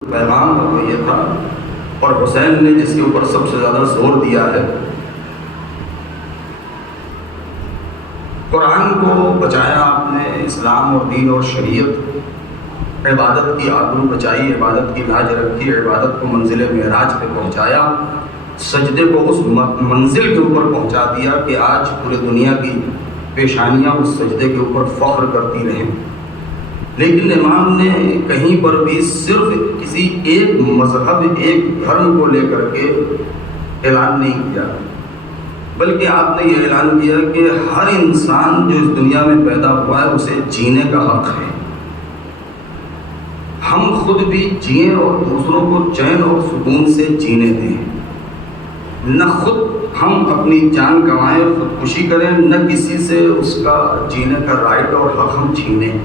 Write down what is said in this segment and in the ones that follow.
پیغام وہ یہ تھا، اور حسین نے جس کے اوپر سب سے زیادہ زور دیا ہے، قرآن کو بچایا آپ نے، اسلام اور دین اور شریعت، عبادت کی آبرو بچائی، عبادت کی لاج رکھی، عبادت کو منزل معراج پہ پہنچایا، سجدے کو اس منزل کے اوپر پہنچا دیا کہ آج پورے دنیا کی پیشانیاں اس سجدے کے اوپر فخر کرتی رہیں۔ لیکن امام نے کہیں پر بھی صرف کسی ایک مذہب، ایک دھرم کو لے کر کے اعلان نہیں کیا، بلکہ آپ نے یہ اعلان کیا کہ ہر انسان جو اس دنیا میں پیدا ہوا ہے اسے جینے کا حق ہے، ہم خود بھی جئیں اور دوسروں کو چین اور سکون سے جینے دیں، نہ خود ہم اپنی جان گنوائیں، خودکشی کریں، نہ کسی سے اس کا جینے کا رائٹ اور حق ہم چھینیں۔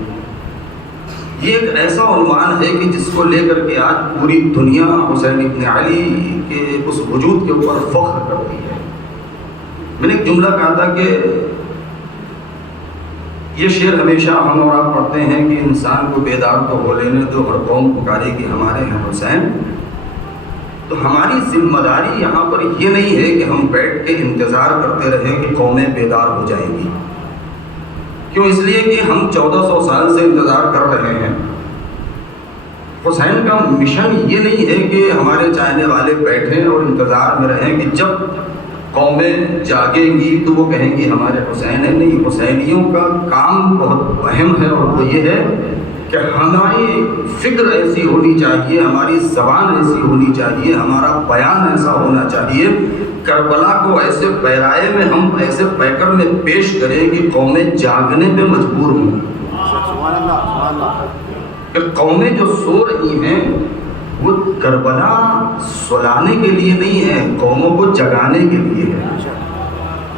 یہ ایک ایسا عنوان ہے کہ جس کو لے کر کے آج پوری دنیا حسین ابن علی کے اس وجود کے اوپر فخر کرتی ہے۔ میں نے ایک جملہ کہا تھا کہ یہ شعر ہمیشہ ہم اور آپ پڑھتے ہیں کہ انسان کو بیدار تو ہو لینے دو، ہر قوم پکارے کہ ہمارے ہیں حسین۔ تو ہماری ذمہ داری یہاں پر یہ نہیں ہے کہ ہم بیٹھ کے انتظار کرتے رہیں کہ قومیں بیدار ہو جائیں گی۔ کیوں؟ اس لیے کہ ہم 1400 سال سے انتظار کر رہے ہیں۔ حسین کا مشن یہ نہیں ہے کہ ہمارے چاہنے والے بیٹھیں اور انتظار میں رہیں کہ جب قومیں جاگیں گی تو وہ کہیں گی ہمارے حسین ہے۔ نہیں، حسینیوں کا کام بہت اہم ہے، اور وہ یہ ہے کہ ہماری فکر ایسی ہونی چاہیے، ہماری زبان ایسی ہونی چاہیے، ہمارا بیان ایسا ہونا چاہیے، کربلا کو ایسے پیرائے میں ہم ایسے پیکر میں پیش کریں کہ قومیں جاگنے پہ مجبور ہوں، کہ قومیں جو سو رہی ہیں وہ کربلا سلانے کے لیے نہیں ہے، قوموں کو جگانے کے لیے ہے۔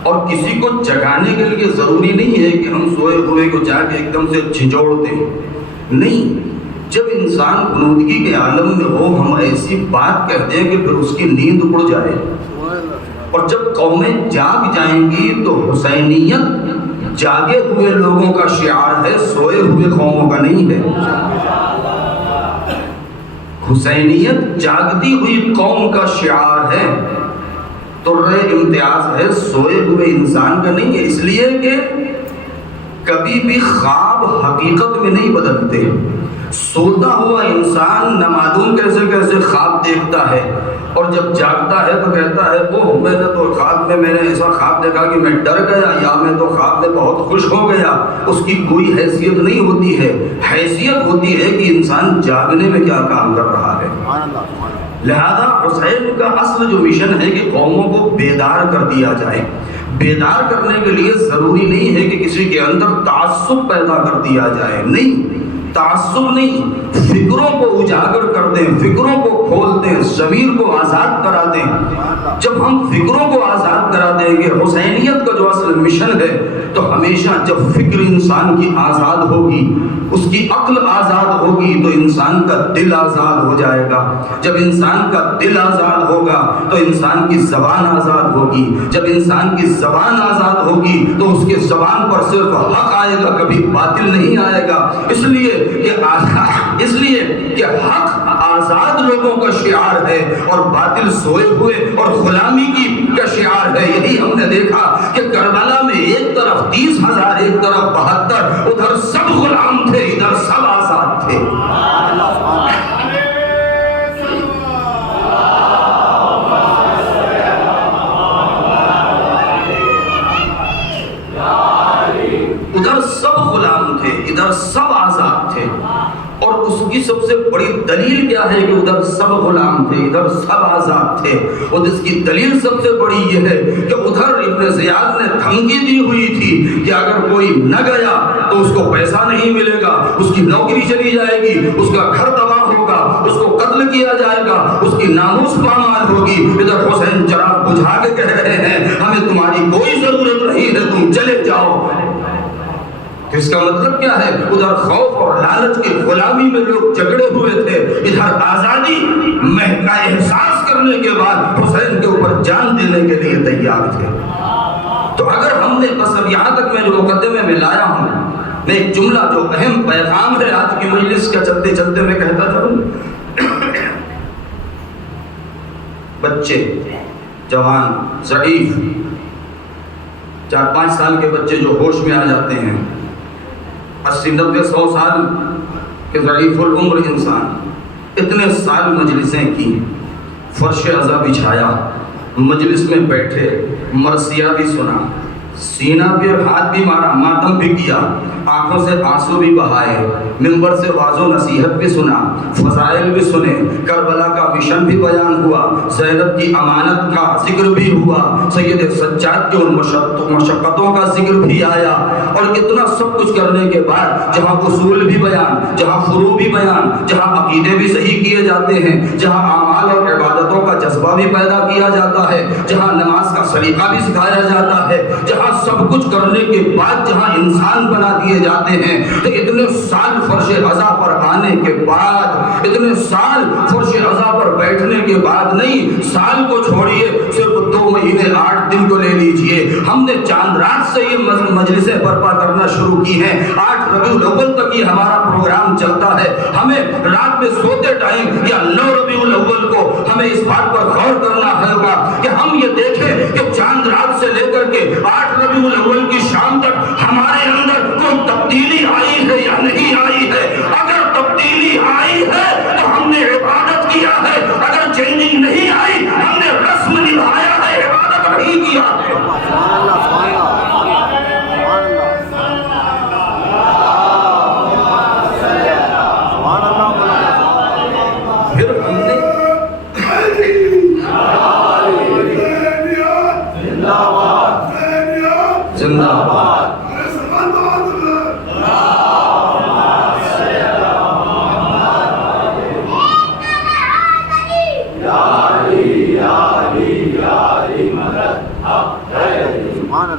اور کسی کو جگانے کے لیے ضروری نہیں ہے کہ ہم سوئے ہوئے کو جا کے ایک دم سے جھنجھوڑ دیں، نہیں، جب انسان غنودگی کے عالم میں ہو ہم ایسی بات کہہ دیں کہ پھر اس کی نیند اڑ جائے۔ اور جب قومیں جاگ جائیں گی تو حسینیت جاگے ہوئے لوگوں کا شعار ہے، سوئے ہوئے قوموں کا نہیں ہے۔ حسینیت جاگتی ہوئی قوم کا شعار ہے، ترے امتیاز ہے، سوئے ہوئے انسان کا نہیں ہے۔ اس لیے کہ کبھی بھی خواب حقیقت میں نہیں بدلتے۔ سوتا ہوا انسان نامعلوم کیسے کیسے خواب دیکھتا ہے، اور جب جاگتا ہے تو کہتا ہے وہ میں نے تو خواب میں نے ایسا خواب دیکھا کہ میں ڈر گیا، یا میں تو خواب میں بہت خوش ہو گیا۔ اس کی کوئی حیثیت نہیں ہوتی ہے، حیثیت ہوتی ہے کہ انسان جاگنے میں کیا کام کر رہا ہے۔ لہذا حسین کا اصل جو مشن ہے کہ قوموں کو بیدار کر دیا جائے۔ بیدار کرنے کے لیے ضروری نہیں ہے کہ کسی کے اندر تعصب پیدا کر دیا جائے، نہیں، تعصب نہیں، فکروں کو اجاگر کر دیں، فکروں کو کھول دیں، ضمیر کو آزاد کرا دیں۔ جب ہم فکروں کو آزاد کرا دیں گے، حسینیت کا جو اصل مشن ہے، تو ہمیشہ جب فکر انسان کی آزاد ہوگی، اس کی عقل آزاد ہوگی، تو انسان کا دل آزاد ہو جائے گا۔ جب انسان کا دل آزاد ہوگا تو انسان کی زبان آزاد ہوگی۔ جب انسان کی زبان آزاد ہوگی تو اس کے زبان پر صرف حق آئے گا، کبھی باطل نہیں آئے گا۔ اس لیے کہ حق آزاد لوگوں کا شعار ہے، اور باطل سوئے ہوئے اور غلامی کا شعار ہے۔ یہی ہم نے دیکھا کہ کربلا میں ایک طرف 30,000، ایک طرف 72، ادھر سب غلام تھے، ادھر سب آزاد تھے۔ ادھر سب غلام تھے، ادھر سب آزاد تھے۔ اور اس کی سب سے بڑی دلیل کیا ہے کہ ادھر سب غلام تھے، ادھر سب آزاد تھے؟ اور اس کی دلیل سب سے بڑی یہ ہے کہ ادھر ابن زیاد نے دھمکی دی ہوئی تھی کہ اگر کوئی نہ گیا تو اس کو پیسہ نہیں ملے گا، اس کی نوکری چلی جائے گی، اس کا گھر تباہ ہوگا، اس کو قتل کیا جائے گا، اس کی ناموس پامال ہوگی۔ ادھر حسین چراغ بجھا کے کہہ رہے ہیں ہمیں تمہاری کوئی ضرورت نہیں ہے، تم چلے جاؤ۔ اس کا مطلب کیا ہے؟ ادھر خوف اور لالچ کی غلامی میں لوگ جکڑے ہوئے تھے، ادھر آزادی کا احساس کرنے کے بعد حسین کے اوپر جان دینے کے لیے تیار تھے۔ تو اگر ہم نے بس اب یہاں تک میں جو مقدمے میں لایا ہوں، میں ایک جملہ جو اہم پیغام ہے آج کی مجلس کا چلتے چلتے میں کہتا تھا بچے جوان ضعیف 4-5 سال کے بچے جو ہوش میں آ جاتے ہیں، 80-90-100 سال کے ضعیف العمر انسان، اتنے سال مجلسیں کی، فرش عزا بچھایا، مجلس میں بیٹھے، مرثیہ بھی سنا، سینہ پہ ہاتھ بھی مارا، ماتم بھی کیا، آنکھوں سے آنسو بھی بہائے، منبر سے واعظ و نصیحت بھی سنا، فضائل بھی سنے، کربلا کا مشن بھی بیان ہوا، زینب کی امانت کا ذکر بھی ہوا، سید سجاد کی ان مشقتوں کا ذکر بھی آیا، اور اتنا سب کچھ کرنے کے بعد جہاں اصول بھی بیان، جہاں فروع بھی بیان، جہاں عقیدے بھی صحیح کیے جاتے ہیں، جہاں اعمال اور عبادتوں کا جذبہ بھی پیدا کیا جاتا ہے، جہاں نماز کا سلیقہ بھی سکھایا جاتا ہے، جہاں سب کچھ کرنے کے بعد جہاں انسان بنا دیے جاتے ہیں، تو اتنے سال فرش عزا پر آنے کے بعد، اتنے سال فرش عزا پر بیٹھنے کے بعد نہیں، سال کو چھوڑیے، صرف 2 مہینے 8 دن کو لے لیجئے، ہم نے چاند رات سے یہ مجلسیں برپا کرنا شروع کی ہیں، 8 ربیع الاول تک یہ ہمارا پروگرام چلتا ہے، ہمیں رات میں سوتے ٹائم یا 9 ربیع الاول کو ہمیں اس بات پر غور کرنا ہوگا کہ ہم یہ دیکھیں کہ چاند رات سے لے کر کے 8 ربیع الاول کی شام تک ہمارے اندر کوئی تبدیلی آئی ہے یا نہیں آئی ہے، اگر تبدیلی آئی ہے تو ہم نے عبادت کیا ہے، اگر چینجنگ نہیں آئی ہم نے رسم نبھایا ہے، عبادت نہیں کیا ہے۔ پھر ہم نے زندہ باد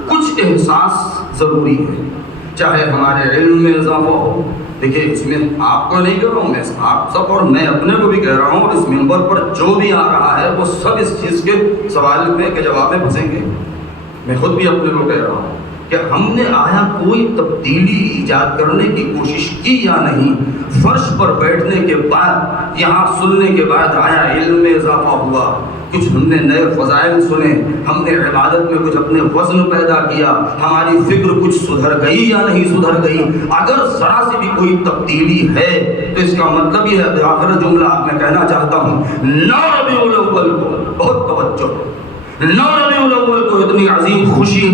کچھ احساس ضروری ہے، چاہے ہمارے علم میں اضافہ ہو۔ دیکھیے اس میں آپ کو نہیں کہہ رہا ہوں، میں آپ سب اور میں اپنے کو بھی کہہ رہا ہوں، اور اس منبر پر جو بھی آ رہا ہے وہ سب اس چیز کے سوال میں کے جواب میں پھنسیں گے۔ میں خود بھی اپنے کو کہہ رہا ہوں کہ ہم نے آیا کوئی تبدیلی ایجاد کرنے کی کوشش کی یا نہیں؟ فرش پر بیٹھنے کے بعد، یہاں سننے کے بعد آیا علم میں اضافہ ہوا، کچھ ہم نے نئے فضائل سنے، ہم نے عبادت میں کچھ اپنے وزن پیدا کیا، ہماری فکر کچھ سدھر گئی یا نہیں سدھر گئی؟ اگر ذرا سی بھی کوئی تبدیلی ہے تو اس کا مطلب یہ ہے، آخر جملہ آپ میں کہنا چاہتا ہوں، 9 ربیع الاول کو بہت توجہ، 9 ربیع الاول کو اتنی عظیم خوشی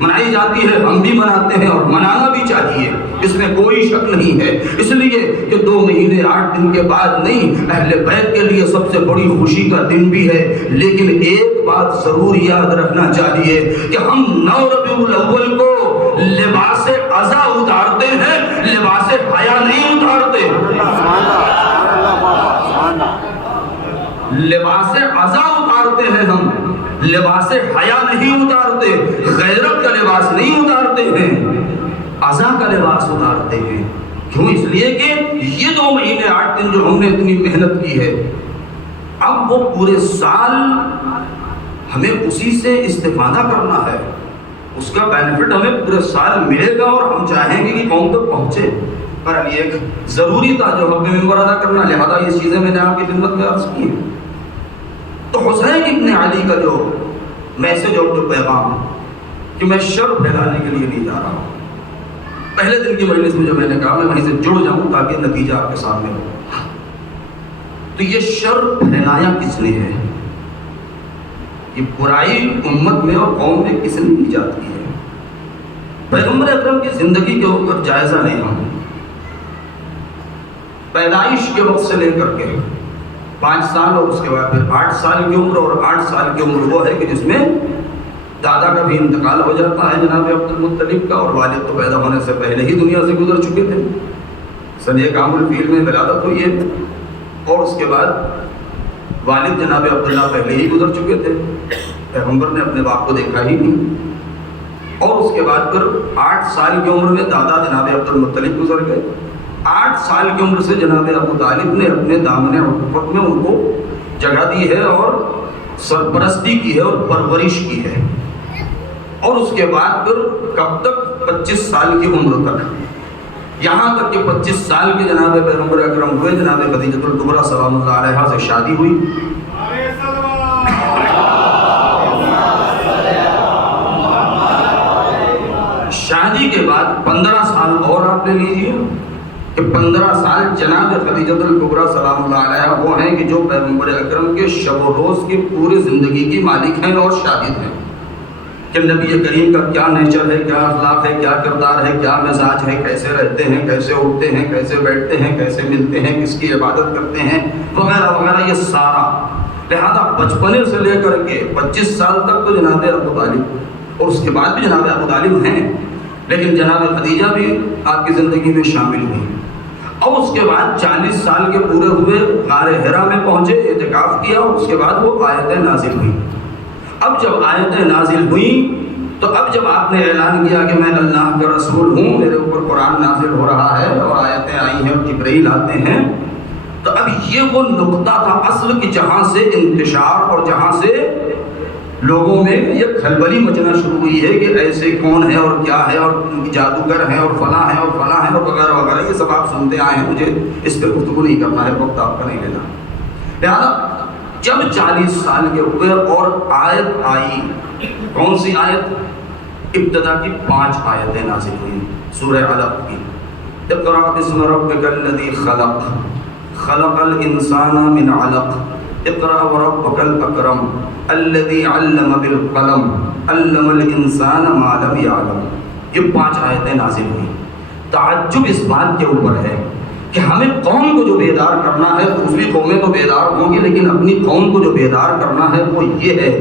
منائی جاتی ہے، ہم بھی مناتے ہیں اور منانا بھی چاہیے، اس میں کوئی شک نہیں ہے، اس لیے کہ 2 مہینے 8 دن کے بعد نہیں، اہل بیت کے لیے سب سے بڑی خوشی کا دن بھی ہے، لیکن ایک بات ضرور یاد رکھنا چاہیے کہ ہم 9 ربیع الاول کو لباس عزا اتارتے ہیں، لباس حیا نہیں اتارتے، لباس عزا اتارتے ہیں، ہم لباس حیا نہیں اتارتے، غیرت کا لباس نہیں اتارتے ہیں، عزا کا لباس اتارتے ہیں۔ کیوں؟ اس لیے کہ یہ 2 مہینے 8 دن جو ہم نے اتنی محنت کی ہے، اب وہ پورے سال ہمیں اسی سے استفادہ کرنا ہے، اس کا بینیفٹ ہمیں پورے سال ملے گا، اور ہم چاہیں گے کہ قوم تک پہنچے۔ پر یہ ایک ضروری تھا جو ہم نے منبر ادا کرنا، لہذا یہ چیزیں میں نے آپ کی خدمت میں عرض کی ہیں۔ تو حسین ابن علی کا جو میسج اور جو پیغام کہ میں شر پھیلانے کے لیے نہیں جا رہا ہوں، پہلے دن کی مجلس میں جو میں نے کہا میں وہیں سے جڑ جاؤں تاکہ نتیجہ آپ کے سامنے ہو، تو یہ شر پھیلایا کس نے ہے؟ یہ برائی امت میں اور قوم میں کس نے ایجاد کی ہے؟ پیغمبر اکرم کی زندگی کے اوپر جائزہ لیں ہم، پیدائش کے وقت سے لے کر کے 5 سال اور اس کے بعد پھر 8 سال کی عمر، اور 8 سال کی عمر وہ ہے کہ جس میں دادا کا بھی انتقال ہو جاتا ہے جناب عبد المطلب کا، اور والد تو پیدا ہونے سے پہلے ہی دنیا سے گزر چکے تھے، سنہ کام الفیل میں ولادت ہوئی ہے، اور اس کے بعد والد جناب عبداللہ پہلے ہی گزر چکے تھے، پیغمبر نے اپنے باپ کو دیکھا ہی نہیں، اور اس کے بعد پھر 8 سال کی عمر میں دادا جناب عبد المطلب گزر گئے، 8 سال کی عمر سے جناب ابو طالب نے اپنے دامن عقوبت میں ان کو جگہ دی ہے اور سرپرستی کی ہے اور پرورش کی ہے، اور اس کے بعد پھر کب تک؟ 25 سال کی عمر تک، یہاں تک کہ 25 سال کے جناب پیغمبر اکرم ہوئے، جناب خدیجہ الکبریٰ سلام اللہ علیہا سے شادی ہوئی، کہ 15 سال جناب خدیجۃ الکبریٰ سلام اللہ علیہا وہ ہیں کہ جو پیغمبر اکرم کے شب و روز کی پوری زندگی کی مالک ہیں اور شاہد ہیں کہ نبی کریم کا کیا نیچر ہے، کیا اخلاق ہے، کیا کردار ہے، کیا مزاج ہے، کیسے رہتے ہیں، کیسے اٹھتے ہیں، کیسے بیٹھتے ہیں، کیسے ملتے ہیں، کس کی عبادت کرتے ہیں وغیرہ وغیرہ، یہ سارا۔ لہذا بچپنے سے لے کر کے 25 سال تک تو جناب ابو طالب، اور اس کے بعد بھی جناب ابو طالب ہیں، لیکن جناب خدیجہ بھی آپ کی زندگی میں شامل ہوئی۔ اور اس کے بعد 40 سال کے پورے ہوئے غار حرا میں پہنچے، اعتکاف کیا، اور اس کے بعد وہ آیتیں نازل ہوئی۔ اب جب آیتیں نازل ہوئیں تو اب جب آپ نے اعلان کیا کہ میں اللہ کا رسول ہوں، میرے اوپر قرآن نازل ہو رہا ہے اور آیتیں آئی ہیں اور جبرائیل آتے ہیں، تو اب یہ وہ نقطہ تھا اصل کہ جہاں سے انتشار اور جہاں سے لوگوں میں یہ کھلبلی مچنا شروع ہوئی ہے کہ ایسے کون ہے اور کیا ہے اور جادوگر ہیں اور فلاں ہیں اور فلاں ہیں اور وغیرہ وغیرہ، یہ سب آپ سنتے آئے ہیں، مجھے اس پہ گفتگو نہیں کرنا ہے، وقت آپ کا نہیں لینا۔ لہٰذا جب 40 سال کے ہوئے اور آیت آئی، کون سی آیت؟ ابتدا کی 5 آیتیں نازل ہوئی سورہ علق کی۔ اقرأ بسم ربک الذی خلق، خلق الانسان من علق، اقرأ وربک الاکرم الذی علم بالقلم علم الانسان ما لم یعلم۔ یہ 5 آیتیں نازل ہوئی۔ تعجب اس بات کے اوپر ہے کہ ہمیں قوم کو جو بیدار کرنا ہے، دوسری قومیں تو بیدار ہوں گی لیکن اپنی قوم کو جو بیدار کرنا ہے وہ یہ ہے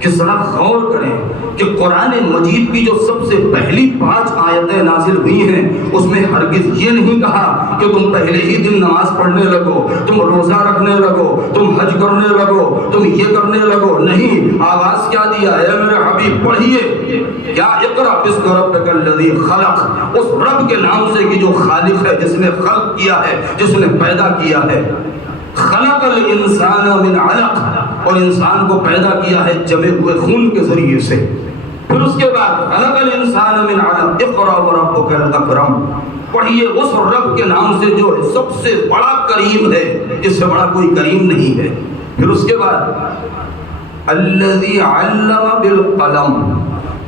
کہ ذرا غور کریں کہ قرآن مجید کی جو سب سے پہلی 5 آیتیں نازل ہوئی ہیں اس میں ہرگز یہ نہیں کہا کہ تم پہلے ہی دن نماز پڑھنے لگو، تم روزہ رکھنے لگو، تم حج کرنے لگو، تم یہ کرنے لگو۔ نہیں، آواز کیا دیا ہے میرے حبیب؟ پڑھیے کیا؟ اقرأ بسم ربک الذی خلق، اس رب کے نام سے کہ جو خالق ہے، جس نے خلق کیا ہے، جس نے پیدا کیا ہے۔ خلق الانسان من علق، اور انسان کو پیدا کیا ہے جمے ہوئے خون کے ذریعے سے۔ پھر اس کے بعد خلق الانسان من علق، اقرأ وربک الاکرم، پڑھیے اس رب کے نام سے جو سب سے بڑا کریم ہے، جس سے بڑا کوئی کریم نہیں ہے۔ پھر اس کے بعد الذی علم بالقلم،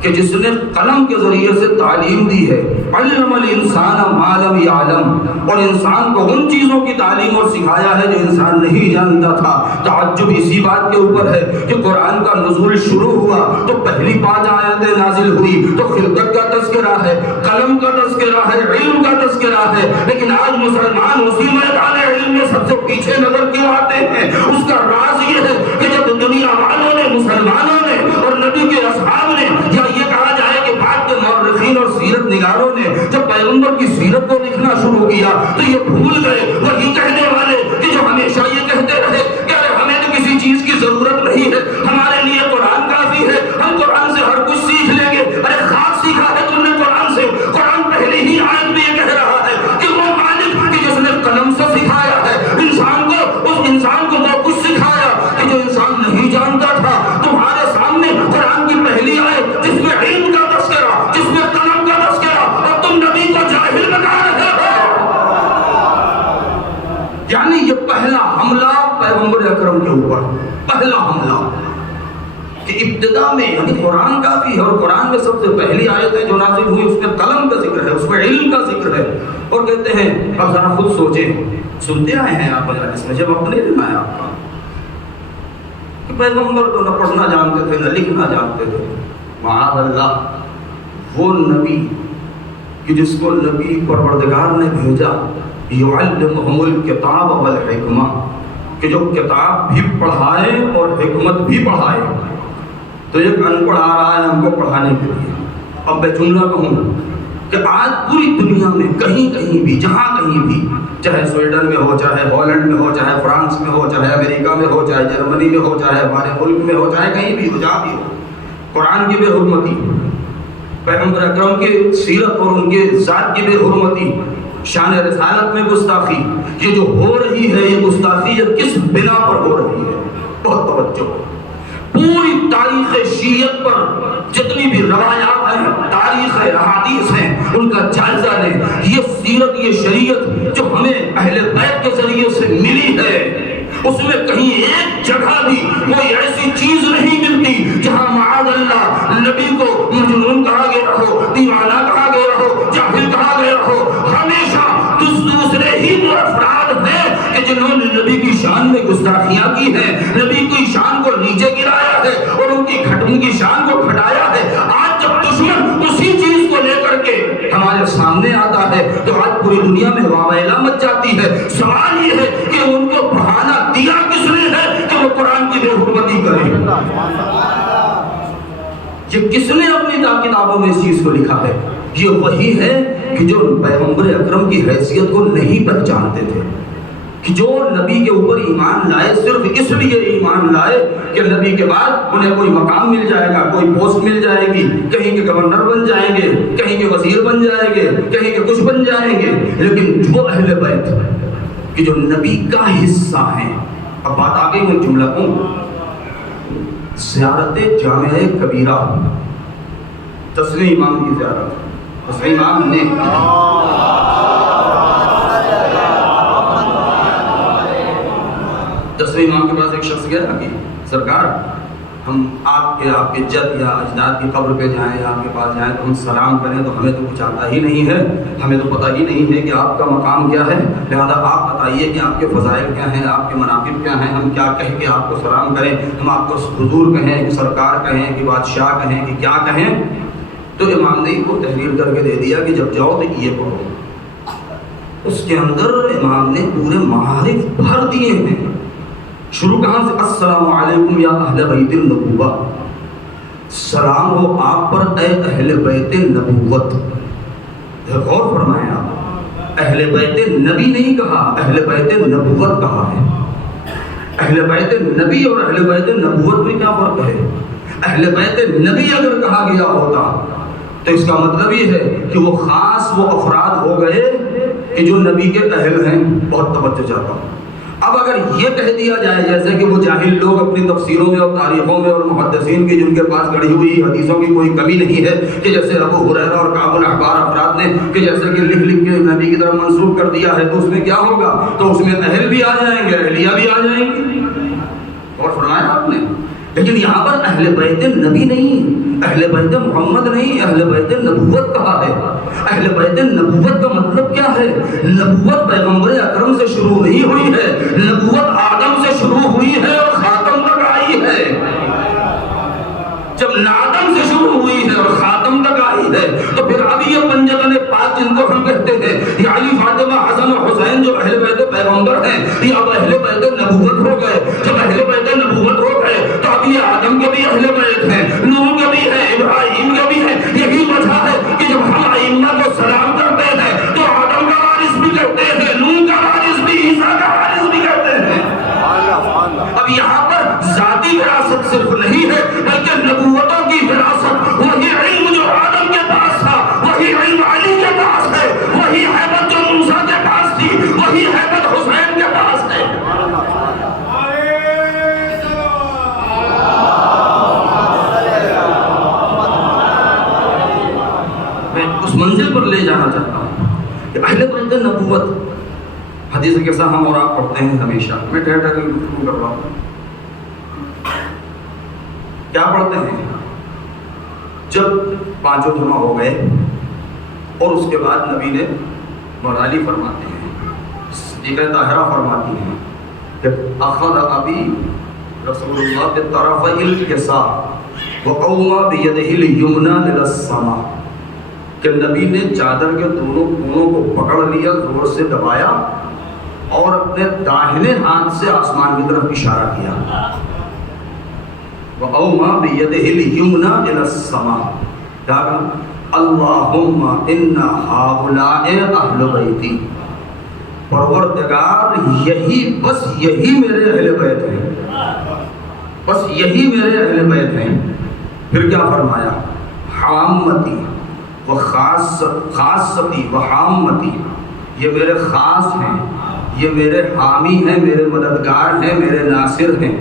کہ جس نے قلم کے ذریعے سے تعلیم دی ہے، علم الانسان ما لم یعلم، اور انسان کو ان چیزوں کی تعلیم اور سکھایا ہے جو انسان نہیں جانتا تھا۔ تعجب اسی بات کے اوپر ہے کہ قرآن کا نزول شروع ہوا تو پہلی 5 آیتیں نازل ہوئی تو خلقت کا تذکرہ ہے، قلم کا تذکرہ ہے، علم کا تذکرہ ہے، لیکن آج مسلمان اسی میدان علم میں سب سے پیچھے نظر کیوں آتے ہیں؟ اس کا راز یہ ہے کہ جب دنیا والوں نے، مسلمانوں نے اور نبی کے اصحاب نے، یا یہ کہا جائے کہ بعد کے مورخین اور سیرت نگاروں نے جب پیغمبر کی سیرت کو لکھنا شروع کیا تو یہ بھول گئے وہی کہنے والے کہ جو ہمیشہ یہ کہتے رہے کہ ارے ہمیں تو کسی چیز کی ضرورت نہیں ہے، ہمارے لیے قرآن کافی ہے، ہم قرآن سے ہر کچھ سیکھ لیں گے۔ ارے خاک سیکھا ہے تم نے قرآن سے؟ قرآن پہلے ہی آیت میں یہ کہہ رہا ہے کہ وہ مالک کہ جس نے قلم سے سکھایا ہے انسان کو، اس انسان کو وہ کچھ سکھایا کہ جو انسان نہیں جانتا تھا۔ تمہارے سامنے قرآن کی پہلی آیت جس میں علم کا تذکرہ، جس میں قلم کا تذکرہ، اور تم نبی کو جاہل بتا رہے ہو۔ یعنی یہ پہلا حملہ پیغمبر اکرم کے اوپر، پہلا حملہ کہ ابتدا میں یعنی قرآن کافی ہے، اور قرآن میں سب سے پہلی آیتیں جو نازل ہوئی اس میں قلم کا ذکر ہے، اس میں علم کا ذکر ہے، اور کہتے ہیں اب ذرا خود سوچیں، سنتے آئے ہیں آپ مجالس میں، جب اپنے دن آیا آپ کا کہ پیغمبر تو نہ پڑھنا جانتے تھے نہ لکھنا جانتے تھے، معاذ اللہ وہ نبی کہ جس کو نبی پروردگار نے بھیجا، یعلمہم الکتاب والحکمہ، کہ جو کتاب بھی پڑھائے اور حکمت بھی پڑھائے۔ تو ایک ان پڑھ آ رہا ہے ہم کو پڑھانے کے لیے۔ اب میں جملہ کہوں کہ آج پوری دنیا میں کہیں کہیں بھی، جہاں کہیں بھی، چاہے سویڈن میں ہو، چاہے ہالینڈ میں ہو، چاہے فرانس میں ہو، چاہے امریکہ میں ہو، چاہے جرمنی میں ہو، چاہے ہمارے ملک میں ہو، چاہے کہیں بھی ہو، جہاں بھی ہو، قرآن کی بے حرمتی، پیغمبر اکرم کی سیرت اور ان کے ذات کی بے حرمتی، شان رسالت میں گستاخی، یہ جو ہو رہی ہے یہ گستاخی یہ کس بنا پر ہو رہی ہے؟ بہت توجہ۔ پوری تاریخ شیعت پر جتنی بھی روایات ہیں، تاریخ احادیث ہیں، ان کا جائزہ لیں۔ یہ سیرت، یہ شریعت جو ہمیں اہل بیت کے ذریعے سے ملی ہے، اس میں کہیں ایک جگہ بھی کوئی ایسی چیز نہیں ملتی جہاں معاذ اللہ نبی کو مجنون کہا گیا ہو، دیوانہ کہا گیا ہو، جاہل کہا گیا ہو۔ ہمیشہ دستور جنہوں نے نبی کی شان میں گستاخیاں کی ہیں، نبی کی شان کو نیچے گرایا ہے اور ان کی شان کو گھٹایا ہے، آج جب دشمن اسی چیز کو لے کر کے ہمارے سامنے آتا ہے تو آج پوری دنیا میں واویلا مچ جاتی ہے۔ سوال یہ ہے کہ ان کو بہانہ دیا کس نے ہے کہ وہ قرآن کی بے حرمتی کرے؟ یہ کس نے اپنی کتابوں میں اس چیز کو لکھا ہے؟ یہ وہی ہے کہ جو پیغمبر اکرم کی حیثیت کو نہیں پہچانتے تھے، کہ جو نبی کے اوپر ایمان لائے صرف اس لیے ایمان لائے کہ نبی کے بعد انہیں کوئی مقام مل جائے گا، کوئی پوسٹ مل جائے گی، کہیں کے گورنر بن جائیں گے، کہیں کے وزیر بن جائیں گے، کہیں کے کچھ بن جائیں گے، لیکن جو اہل بیت کہ جو نبی کا حصہ ہیں۔ اب بات آ گئی، میں جملہ کہوں، زیارت جامعہ کبیرہ، تسلیم امام کی زیارت، تسلیم امام نے تسلیم امام کے پاس ایک شخص گیا کہ سرکار ہم آپ کے جد یا اجداد کی قبر پہ جائیں یا آپ کے پاس جائیں تو ہم سلام کریں تو ہمیں تو کچھ آتا ہی نہیں ہے، ہمیں تو پتہ ہی نہیں ہے کہ آپ کا مقام کیا ہے، لہذا آپ بتائیے کہ آپ کے فضائل کیا ہیں، آپ کے مناقب کیا ہیں، ہم کیا کہہ کے آپ کو سلام کریں، ہم آپ کو حضور کہیں کہ سرکار کہیں کہ بادشاہ کہیں کہ کیا کہیں؟ تو امام نے کو تحریر کر کے دے دیا کہ جب جاؤ تو یہ پڑھو۔ اس کے اندر امام نے پورے معارف بھر دیے ہیں۔ شروع کہاں سے؟ السلام علیکم یا اہل بیت النبوہ، سلام ہو آپ پر اے اہل بیت نبوت۔ غور فرمائیں آپ، اہل بیت نبی نہیں کہا، اہل بیت نبوت کہا ہے۔ اہل بیت نبی اور اہل بیت نبوت میں کیا فرق ہے؟ اہل بیت نبی اگر کہا گیا ہوتا تو اس کا مطلب یہ ہے کہ وہ خاص وہ افراد ہو گئے کہ جو نبی کے اہل ہیں۔ بہت توجہ چاہتا ہوں۔ اب اگر یہ کہہ دیا جائے جیسے کہ وہ جاہل لوگ اپنی تفسیروں میں اور تاریخوں میں اور محدثین کی جن کے پاس گڑھی ہوئی حدیثوں کی کوئی کمی نہیں ہے کہ جیسے ابو ہریرہ اور کعب الاحبار افراد نے کہ جیسے کہ لکھ کے نبی کی طرف منسوب کر دیا ہے تو اس میں کیا ہوگا؟ تو اس میں اہل بھی آ جائیں گے، اہلیہ بھی آ جائیں گی۔ اور فرمایا آپ نے، لیکن یہاں پر اہل بیت نبی نہیں، اہل بیت محمد نہیں، اہل بیت نبوت کہا ہے۔ اہل بیت نبوت کا مطلب کیا ہے؟ نبوت پیغمبر اکرم سے شروع نہیں ہوئی ہے، نبوت آدم سے شروع ہوئی ہے اور خاتم تک آئی ہے۔ جب آدم سے شروع ہوئی ہے اور خاتم تک آئی ہے تو پھر اب یہ پنجتن پاک جن کو ہم کہتے ہیں، یہ علی فاطمہ حسن اور حسین جو اہل بیت پیغمبر ہیں، یہ اب اہل بیت نبوت ہو گئے۔ جب اہل بیت نبوت ہو گئے تو اب یہ آدم کے بھی اہل بیت ہیں، نوح کے بھی ہیں، ابراہیم کے بھی ہیں۔ یہی وجہ ہے کہ جب ہم ائمہ کو سلام کرتے ہیں تو آدم کا وارث بھی کہتے ہیں، نوح کا وارث بھی، عیسیٰ کا وارث بھی کہتے ہیں۔ اب یہاں پر ذاتی وراثت صرف نہیں ہے بلکہ نبوتوں کی وراثت، وہی علم جو آدم کے پاس تھا وہی علم علی کے پاس ہے، وہی ہیبت جو موسیٰ کے پاس تھی وہی ہیبت حسین کے پاس ہے۔ میں اس منزل پر لے جانا چاہتا ہوں کہ اہل بیت نبوت حدیث کے ساتھ ہم اور آپ پڑھتے ہیں ہمیشہ، میں ٹھہر ٹھہر کے گفتگو کر رہا ہوں، کیا پڑھتے ہیں؟ جب پانچوں جمع ہو گئے اور اس کے بعد نبی نے مولالی فرماتے ہیں، صدیقہ طاہرہ فرماتی ہیں کہ اخذ ابی رسول اللہ بطرف الکسا وقوم بیدہ الیمنی الی السماء، کہ نبی نے چادر کے دونوں کونوں کو پکڑ لیا، زور سے دبایا اور اپنے داہنے ہاتھ سے آسمان کی طرف اشارہ کیا۔ وَأَوْمَا بِيَدِهِ الْيُمْنَى إِلَى السَّمَاءِ، کہا اللہم اِنَّا هَؤُلَاءِ أَهْلُ بَيْتِي، پروردگار یہی بس یہی میرے اہل بیت ہیں، بس یہی میرے اہل بیت ہیں۔ پھر کیا فرمایا؟ حامتی و خاصتی و حامتی، یہ میرے خاص ہیں، یہ میرے حامی ہیں، میرے مددگار ہیں، میرے ناصر ہیں۔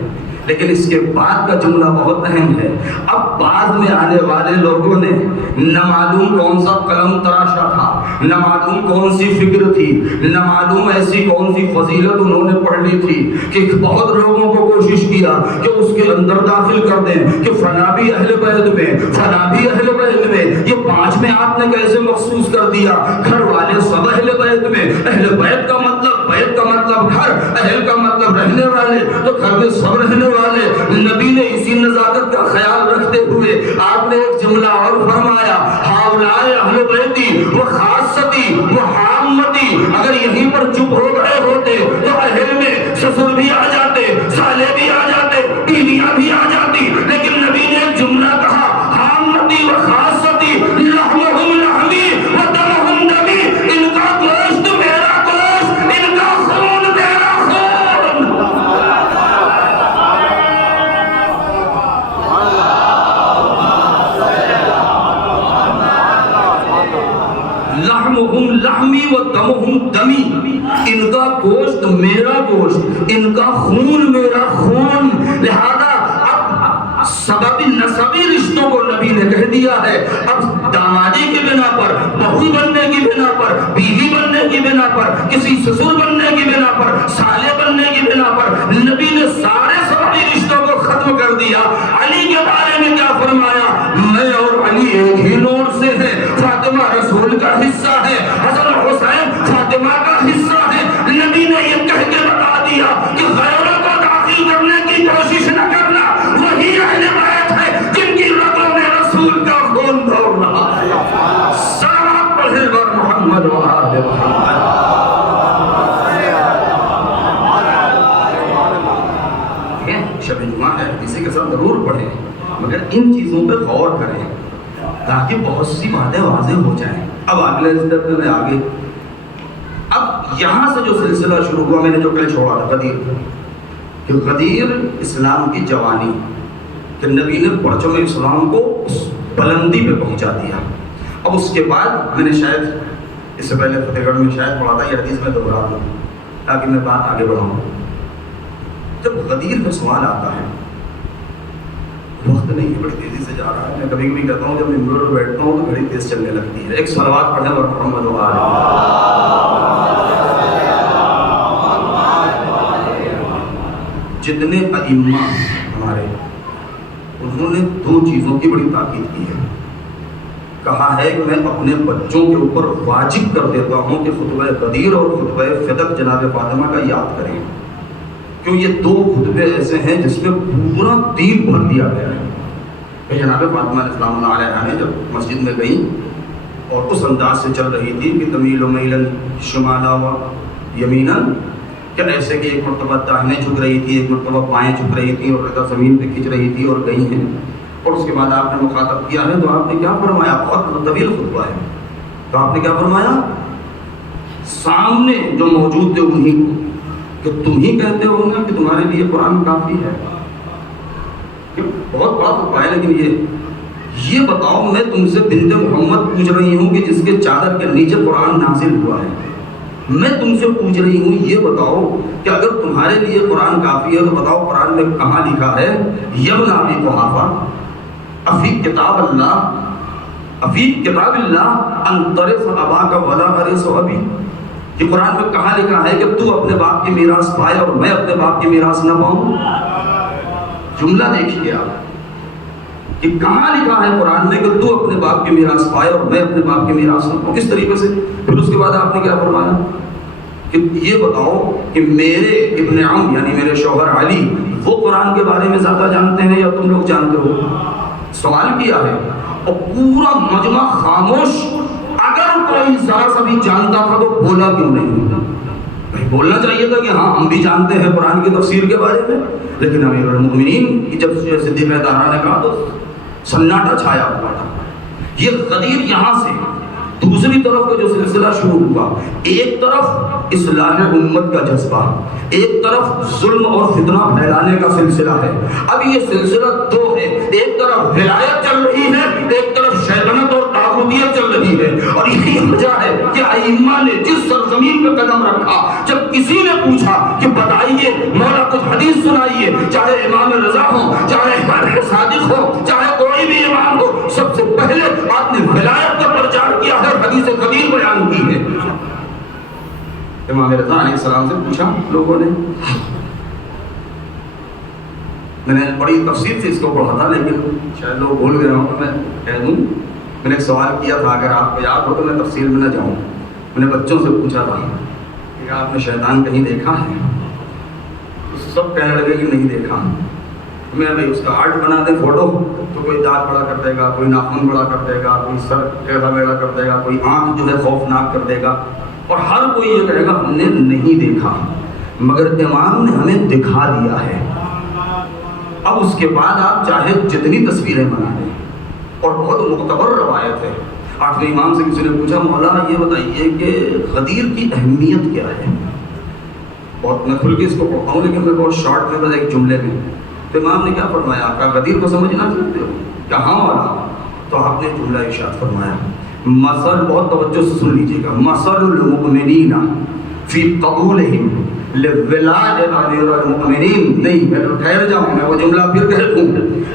لیکن اس کے بعد کا جملہ بہت اہم ہے۔ اب بعد میں آنے والے لوگوں نے نہ معلوم کون سا قلم تراشا تھا، نہ معلوم کون سی فکر تھی، نہ معلوم ایسی کون سی فضیلت انہوں نے پڑھ لی تھی کہ بہت لوگوں کو کوشش کیا کہ اس کے اندر داخل کر دیں کہ فلاں بھی اہل بیت میں، فلاں بھی اہل بیت میں۔ یہ پانچ میں آپ نے کیسے مخصوص کر دیا؟ گھر والے سب اہل بیت میں۔ اہل بیت کا مطلب بیت کا مطلب گھر، اہل کا مطلب رہنے والے، تو گھر میں سب رہنے والے۔ نبی نے اسی نزاکت کا خیال رکھتے ہوئے آپ نے ایک جملہ اور فرمایا، ہؤلاء اہل بیتی و خاصتی و عامتی۔ اگر یہیں پر چپ ہو گئے ہوتے تو اہل میں سسر بھی آ جاتے، سالے بھی آ جاتے، بیویاں بھی آ جاتی، لیکن نبی نے ایک جملہ کہا، عامتی و خاصتی، لحمہم لحمی و دمہم دمی۔ ان کا گوشت میرا گوشت، ان کا خون میرا خون۔ لحمہم لحمی و دمہم دمی، ان کا گوشت میرا گوشت، ان کا خون میرا خون۔ لہذا اب سبب نسبی رشتوں کو نبی نے کہہ دیا ہے۔ اب دامادی کی بنا پر، بہو بننے کی بنا پر، بیوی بننے کی بنا پر، کسی سسر بننے کی بنا پر، سالے بننے کی بنا پر نبی نے سارے سببی رشتوں کو ختم کر دیا۔ علی کے بارے میں کیا فرمایا؟ میں اور علی ایک ہی نور سے ہیں، فاطمہ رسول کا حصہ ہے، حسن حسین فاطمہ کا حصہ ہے۔ نبی نے یہ کہہ کے بتا دیا کہ غیروں کو داخل کرنے کی کوشش نہ کرنا، وہی اہل بیت ہے جن کی رگوں میں رسول کا خون دوڑ رہا ہے۔ صلوات پڑھے بر محمد و آل محمد۔ شب جمعہ ہے، کسی کے ساتھ ضرور پڑھیں، مگر ان چیزوں پہ غور کریں تاکہ بہت سی باتیں واضح ہو جائیں۔ اب اگلے اسٹیپ میں آگے، اب یہاں سے جو سلسلہ شروع ہوا، میں نے جو کل چھوڑا تھا غدیر، کہ غدیر اسلام کی جوانی، کہ نبی نے پرچم اسلام کو اس بلندی پہ پہنچا دیا۔ اب اس کے بعد میں نے شاید اس سے پہلے فتح گڑھ میں شاید پڑھا تھا، یہ حدیث میں دوہرا دوں تاکہ میں بات آگے بڑھاؤں۔ جب غدیر کا سوال آتا ہے، وقت نہیں ہے، بڑی تیزی سے جا رہا ہے، میں کبھی کبھی کہتا ہوں جب میں ممبر پر بیٹھتا ہوں تو گھڑی تیز چلنے لگتی ہے۔ ایک صلوات پڑھیں اور محمد و آل محمد۔ جتنے ائمہ ہمارے، انہوں نے دو چیزوں کی بڑی تاکید کی ہے۔ کہا ہے کہ میں اپنے بچوں کے اوپر واجب کر دیتا ہوں کہ خطبہ غدیر اور خطبہ فتح جناب فاطمہ کا یاد کریں، کیوں یہ دو خطبے ایسے ہیں جس میں پورا دین بھر دیا گیا ہے۔ کہ جناب فاطمہ اسلام اللہ علیہ نے جب مسجد میں گئیں اور اس انداز سے چل رہی تھی کہ تمیل و میلن شمالا و یمیناً، کہ ایسے کہ ایک مرتبہ داہنے جھک رہی تھی، ایک مرتبہ بائیں جھک رہی تھی اور رضا زمین پہ کھنچ رہی تھی اور گئی ہیں۔ اور اس کے بعد آپ نے مخاطب کیا ہے تو آپ نے کیا فرمایا؟ بہت طویل خطبہ ہے، تو آپ نے کیا فرمایا؟ سامنے جو موجود تھے انہیں کو، کہ تم ہی کہتے ہو نا کہ تمہارے لیے قرآن کافی ہے، کہ بہت بڑا خطبہ ہے، لیکن یہ بتاؤ، میں تم سے بنت محمد پوچھ رہی ہوں کہ جس کے چادر کے نیچے قرآن نازل ہوا ہے، میں تم سے پوچھ رہی ہوں یہ بتاؤ کہ اگر تمہارے لیے قرآن کافی ہے تو بتاؤ قرآن میں کہاں لکھا ہے یبن ابی قحافہ افی کتاب اللہ ان ترث اباک ولا ارث ابی، کہ قرآن میں کہاں لکھا ہے کہ تو اپنے باپ کی میراث پائے اور میں اپنے باپ کی میراث نہ پاؤں؟ جملہ دیکھیے آپ کہ کہاں لکھا ہے قرآن میں کہ تو اپنے باپ کی میراث پائے اور میں اپنے باپ کی میراث نہ پاؤں؟ اس طریقے سے پھر اس کے بعد آپ نے کیا فرمایا کہ یہ بتاؤ کہ میرے ابن عم یعنی میرے شوہر علی وہ قرآن کے بارے میں زیادہ جانتے ہیں یا تم لوگ جانتے ہو؟ سوال کیا ہے اور پورا مجمع خاموش۔ اگر کوئی ذرا سا بھی جانتا تھا تو بولا کیوں نہیں؟ بھائی بولنا چاہیے تھا کہ ہاں ہم بھی جانتے ہیں قرآن کی تفسیر کے بارے میں، لیکن امیر المؤمنین کی جب صدیق دارا نے کہا تو سناٹا چھایا ہوا تھا۔ یہ غدیر یہاں سے دوسری طرف کا جو سلسلہ شروع ہوا، ایک طرف اصلاح امت کا جذبہ، ایک طرف ظلم اور فتنہ پھیلانے کا سلسلہ ہے۔ اب یہ سلسلہ دو ہے، ایک طرف ولایت چل رہی ہے، ایک طرف شیطنت اور طاغوتیت چل رہی ہے۔ اور یہی وجہ ہے کہ ائمہ نے جس سرزمین پہ قدم رکھا، جب کسی نے پوچھا کہ بتائیے مولا کچھ حدیث سنائیے، چاہے امام رضا ہو، چاہے امام صادق ہو، چاہے کوئی بھی امام ہو، سب سے پہلے آپ نے ولایت کا پرچار کیا ہے، حدیث قدیر بیان کی ہے۔ امام رضا علیہ السلام سے پوچھا لوگوں نے، میں نے بڑی تفصیل سے اس کو پڑھا تھا لیکن شاید لوگ بھول گئے ہوں، میں کہہ دوں میں نے ایک سوال کیا تھا، اگر آپ کو یاد ہو تو میں تفصیل میں نہ جاؤں۔ میں نے بچوں سے پوچھا تھا کہ آپ نے شیطان کہیں دیکھا ہے؟ سب کہنے لگے کہ نہیں دیکھا. میں بھائی اس کا آرٹ بنا دیں فوٹو, تو کوئی دانت بڑا کر دے گا, کوئی ناخن بڑا کر دے گا, کوئی سر ٹیڑھا میڑھا کر دے گا, کوئی آنکھ جو ہے خوفناک کر دے گا, اور ہر کوئی یہ کہے گا ہم نے نہیں دیکھا. مگر امام نے ہمیں دکھا دیا ہے. اب اس کے بعد آپ چاہے جتنی تصویریں بنا لیں, اور بہت معتبر روایت ہے. آٹھویں امام سے کسی نے پوچھا مولا یہ بتائیے کہ غدیر کی اہمیت کیا ہے؟ بہت میں کھل کے اس کو پڑھتا ہوں لیکن میں بہت شارٹ میں بس ایک جملے میں. تو امام نے کیا فرمایا؟ آپ کا غدیر کو سمجھنا چاہتے ہو؟ کہاں والا؟ تو آپ نے جملہ ارشاد فرمایا, مثل, بہت توجہ سے سن لیجیے گا, مثل المؤمنین فی قبولہم لولاد امیر المؤمنین. نہیں, میں تو ٹھہر جاؤں, میں وہ جملہ پھر کہہ دوں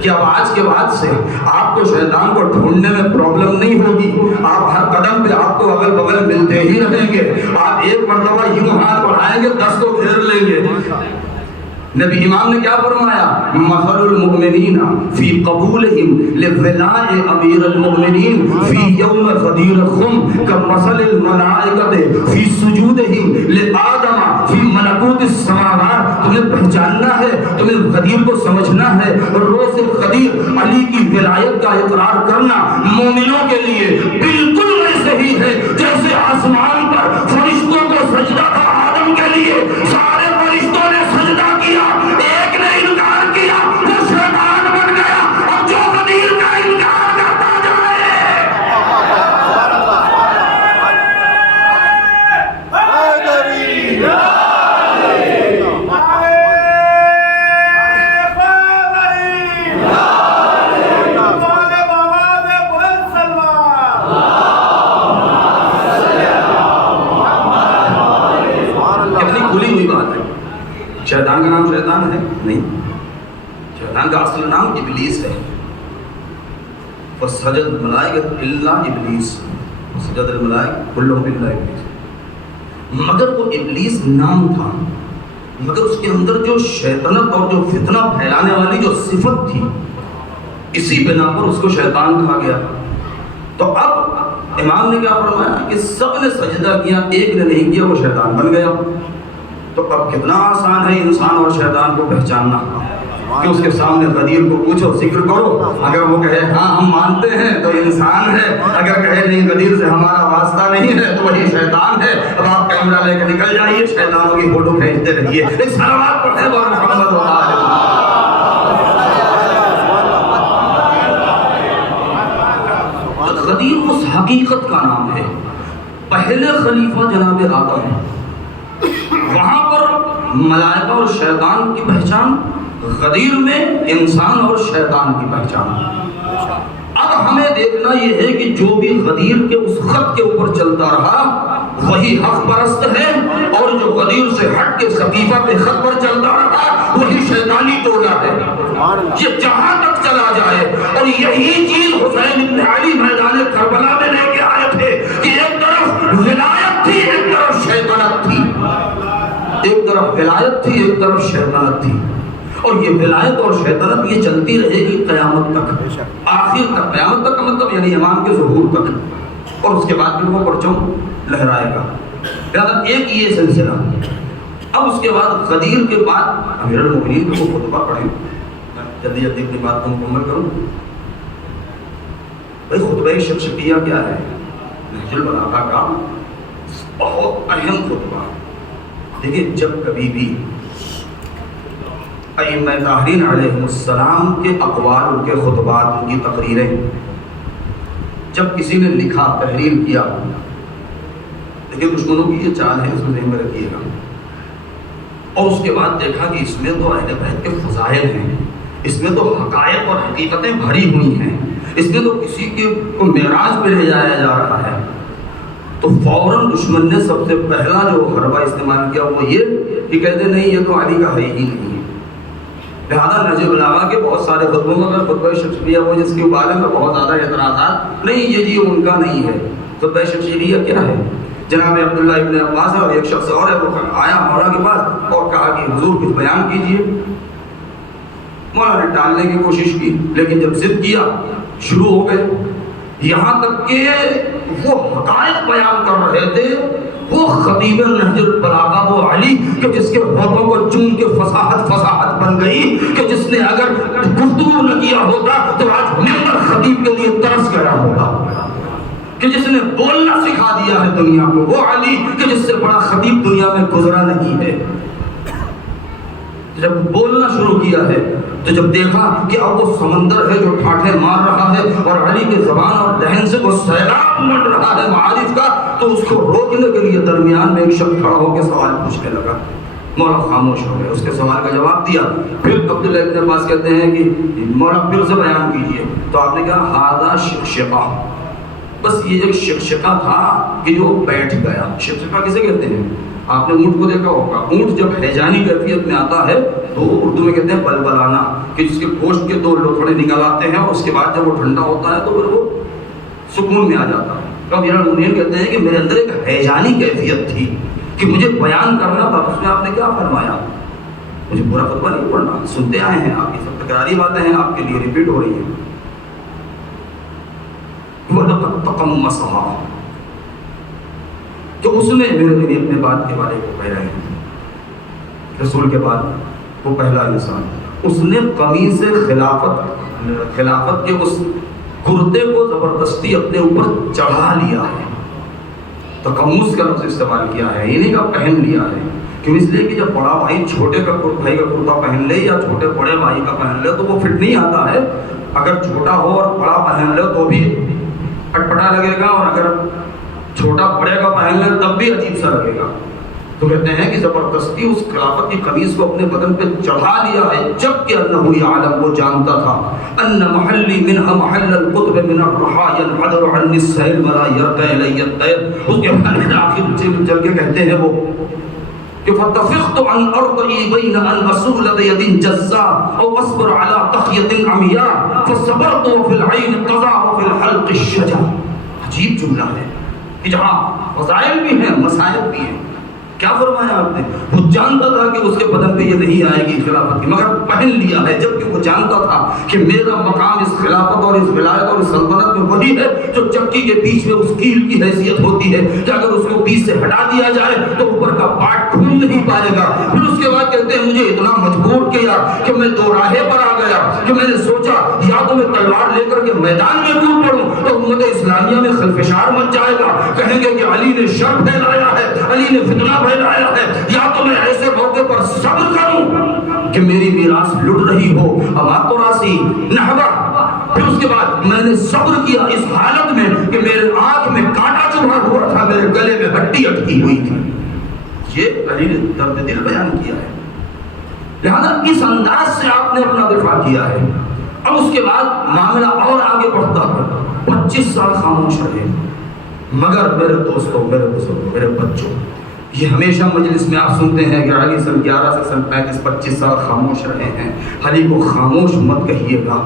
کہ اب آج کے بعد سے آپ کو شیطان کو ڈھونڈنے میں پرابلم نہیں ہوگی. آپ ہر قدم پہ آپ کو اگل بغل ملتے ہی رہیں گے. آپ ایک مرتبہ یوں ہاتھ بڑھائیں گے 10 کو گھیر لیں گے. نبی امام نے کیا فرمایا؟ مثل المؤمنین فی قبولہم لولاء امیر المؤمنین فی یوم غدیر خم کمثل الملائکۃ فی سجودہم لآدم فی ملکوت السماوات. تمہیں پہچاننا ہے, تمہیں غدیر کو سمجھنا ہے. روز غدیر علی کی ولایت کا اقرار کرنا مومنوں کے لیے بالکل ویسے ہی ہے جیسے آسمان پر فرشتوں کو سجدہ تھا آدم کے لیے. سارے فرشتوں نے سجدہ کیا, ایک نے انکار کیا, وہ شیطان بن گیا. اب جو غدیر کا انکار کرتا جائے, کتنی کھلی ہوئی بات ہے. شیطان کا نام شیطان ہے نہیں, شیطان کا اصل نام ابلیس ہے. فسجد الملائکۃ الا ابلیس, فسجد الملائکۃ کلهم الا ابلیس. مگر وہ ابلیس نام تھا, مگر اس کے اندر جو شیطنت اور جو فتنہ پھیلانے والی جو صفت تھی, اسی بنا پر اس کو شیطان کہا گیا. تو اب امام نے کیا فرمایا کہ سب نے سجدہ کیا, ایک نے نہیں کیا, وہ شیطان بن گیا. تو اب کتنا آسان ہے انسان اور شیطان کو پہچاننا کہ اس کے سامنے غدیر کو پوچھو, ذکر کرو, اگر وہ کہے ہاں ہم مانتے ہیں تو انسان ہے, اگر کہے نہیں غدیر سے ہمارا واسطہ نہیں ہے تو وہی شیطان ہے. اب آپ کیمرہ لے کے نکل جائیے, شیطانوں کی فوٹو کھینچتے رہیے. ایک صلوات پڑھیں اور محمد و آلہ. غدیر اس حقیقت کا نام ہے. پہلے خلیفہ جناب آدم, وہاں پر ملائکہ اور شیطان کی پہچان, غدیر میں انسان اور شیطان کی پہچان. اب ہمیں دیکھنا یہ ہے کہ جو بھی غدیر کے اس خط کے اوپر چلتا رہا وہی حق پرست ہے, اور جو غدیر سے ہٹ کے صحیفہ پہ خط پر چلتا رہا وہی شیطانی ٹولہ ہے. یہ جہاں تک چلا جائے, اور یہی چیز حسین بن علی میدان کربلا میں لے کے آئے تھے کہ ایک طرف ولایت تھی, ایک طرف شیطنت تھی. ایک طرف ولایت تھی, ایک طرف شیطنت تھی. اور یہ ولایت اور شیطنت یہ چلتی رہے گی قیامت تک, آخر تک. قیامت تک کا مطلب یعنی امام کے ظہور تک, اور اس کے بعد پھر وہ پرچم لہرائے گا. لہذا ایک یہ سلسلہ. اب اس کے بعد غدیر کے بعد امیر المؤمنین کو خطبہ پڑھیں. جلدی جلدی اپنی بات کو مکمل کروں. بھائی خطبہ شکشکیہ کیا ہے؟ نہج البلاغہ کا بہت اہم خطبہ. دیکھیں, جب کبھی بھی ائمہ طاہرین علیہ السلام کے اقوال, ان کے خطبات, ان کی تقریریں, جب کسی نے لکھا, تحریر کیا, دیکھیں دشمنوں کی یہ چال ہے, اس کو ذہن میں رکھیے گا. اور اس کے بعد دیکھا کہ اس میں تو اہل بیت کے فضائل ہیں, اس میں تو حقائق اور حقیقتیں بھری ہوئی ہیں, اس میں تو کسی کو معراج پہ لے جایا جا رہا ہے. تو فوراً دشمن نے سب سے پہلا جو حربہ استعمال کیا وہ یہ کہ کہتے نہیں یہ تو علی کا ہے ہی نہیں. لہٰذا نہج البلاغہ کے بہت سارے خطبوں میں خطبہ شکشکیہ وہ جس کے بارے میں بہت زیادہ اعتراضات, نہیں یہ جی ان کا نہیں ہے. خطبہ شکشکیہ کیا ہے؟ جناب عبداللہ ابن عباس اور ایک شخص اور ہے, وہ آیا مولا کے پاس اور کہا کہ حضور کچھ بیان کیجئے. مولا نے ٹالنے کی کوشش کی, لیکن جب ضد کیا شروع ہو گئے. یہاں تک کہ وہ حقائق بیان کر رہے تھے، وہ خطیب نہج البلاغہ وہ علی کہ جس کے ہونٹوں کو چوم کے فصاحت بن گئی، کہ جس نے اگر گفتگو نہ کیا ہوتا تو آج ممبر خطیب کے لیے ترس گیا ہوگا، کہ جس نے بولنا سکھا دیا ہے دنیا کو، وہ علی کہ جس سے بڑا خطیب دنیا میں گزرا نہیں ہے۔ جب بولنا شروع کیا ہے تو جب دیکھا کہ اب وہ سمندر ہے جو ٹھاٹھے مار رہا ہے اور علی کے زبان اور ذہن سے وہ سیلاب مٹ رہا ہے معارف کا، تو اس کو روکنے کے لیے درمیان میں ایک شخص کھڑا ہو کے سوال پوچھنے لگا۔ مولا خاموش ہو گئے، اس کے سوال کا جواب دیا۔ پھر عبداللہ ابن عباس کہتے ہیں کہ مولا پھر سے بیان کیجئے، تو آپ نے کہا ہذا شقشقہ، بس یہ ایک شقشقہ تھا کہ جو بیٹھ گیا۔ شقشقہ کسے کہتے ہیں؟ آپ نے اونٹ کو دیکھا ہوگا، اونٹ جب ہیجانی کیفیت میں آتا ہے تو اردو میں کہتے ہیں بلبلانا، کہ جس کے گوشت کے دو لوتھڑے نکل آتے ہیں اور اس کے بعد جب وہ ٹھنڈا ہوتا ہے تو پھر وہ سکون میں آ جاتا ہے۔ تو امیر المومنین کہتے ہیں کہ میرے اندر ایک ہیجانی کیفیت تھی کہ مجھے بیان کرنا تھا، اس میں آپ نے کیا فرمایا؟ مجھے پورا خطبہ نہیں پڑھنا، سنتے آئے ہیں آپ، یہ سب تکراری باتیں ہیں آپ کے لیے ریپیٹ ہو رہی ہیں۔ وَلَقَدْ تَقَمَّصَهَا، کہ اس نے میرے لیے اپنے بات کے بارے کو کہہ رہے ہیں، رسول کے بعد وہ پہلا انسان، اس نے قمیص سے خلافت کے اس کرتے کو زبردستی اپنے اوپر چڑھا لیا ہے۔ تقمص کا لفظ استعمال کیا ہے، یہ نہیں کہ پہن لیا ہے، کیوں؟ اس لیے کہ جب بڑا بھائی چھوٹے بھائی کا کرتا پہن لے یا چھوٹے بڑے بھائی کا پہن لے تو وہ فٹ نہیں آتا ہے۔ اگر چھوٹا ہو اور بڑا پہن لے تو بھی اٹپٹا لگے گا، اور اگر چھوٹا بڑے کا پہن لے تب بھی عجیب سا لگے گا۔ تو کہتے ہیں کہ زبردستی اس خلافت کی قمیص کو اپنے بدن پہ چڑھا لیا ہے، جبکہ انہ یعلم، وہ جانتا تھا، ان محلی منها محل القطب من الرحا ينحدر عني السيل ولا يرقى الي الطير۔ اس کے بعد آخر چل کے کہتے ہیں وہ کہ فتفقت عن ارضي بين ان اصول بيد جزاء او اصبر على تخية عمياء فصبرت وفي العين قضاء وفي الحلق الشجا۔ عجیب جملہ ہے کہ جہاں فضائل بھی ہیں مسائل بھی ہیں۔ کیا فرمایا آپ نے؟ وہ جانتا تھا کہ اس کے بدن پہ یہ نہیں آئے گی خلافت کی، مگر پہن لیا ہے، جبکہ وہ جانتا تھا کہ میرا مقام اس خلافت اور اس ولایت اور اس سلطنت میں وہی ہے جو چکی کے بیچ میں اس کیل کی حیثیت ہوتی ہے کہ اگر اس کو بیچ سے ہٹا دیا جائے تو اوپر کا پارٹ کھل نہیں پائے گا۔ پھر اس کے بعد کہتے ہیں مجھے اتنا مجبور کیا کہ میں دو راہے پر آ گیا کہ میں نے سوچا یا تو میں تلوار لے کر کے میدان میں کود پڑوں تو امت اسلامیہ میں خلفشار مچ جائے گا، کہیں گے کہ علی نے شر پھیلایا ہے، علی نے فتنہ پھیلایا ہے، یا تو میں ایسے موقع پر صبر کروں کہ میری میراث لٹ رہی ہو، اما تو راسی نحبا۔ پھر اس کے بعد میں نے صبر کیا اس حالت میں کہ میرے آنکھ میں کانٹا چبھا ہوا تھا، میرے گلے میں ہڈی اٹکی ہوئی تھی۔ یہ علی نے درد دل بیان کیا ہے، لہذا اس انداز سے آپ نے اپنا دفاع کیا ہے۔ اب اس کے بعد معاملہ اور آگے بڑھتا ہے، 25 سال خاموش رہے، مگر میرے دوستوں، میرے بزرگوں، میرے بچوں، یہ ہمیشہ مجلس میں آپ سنتے ہیں کہ علی سن 11 سے سن 35 سال خاموش رہے ہیں۔ علی کو خاموش مت کہیے گا،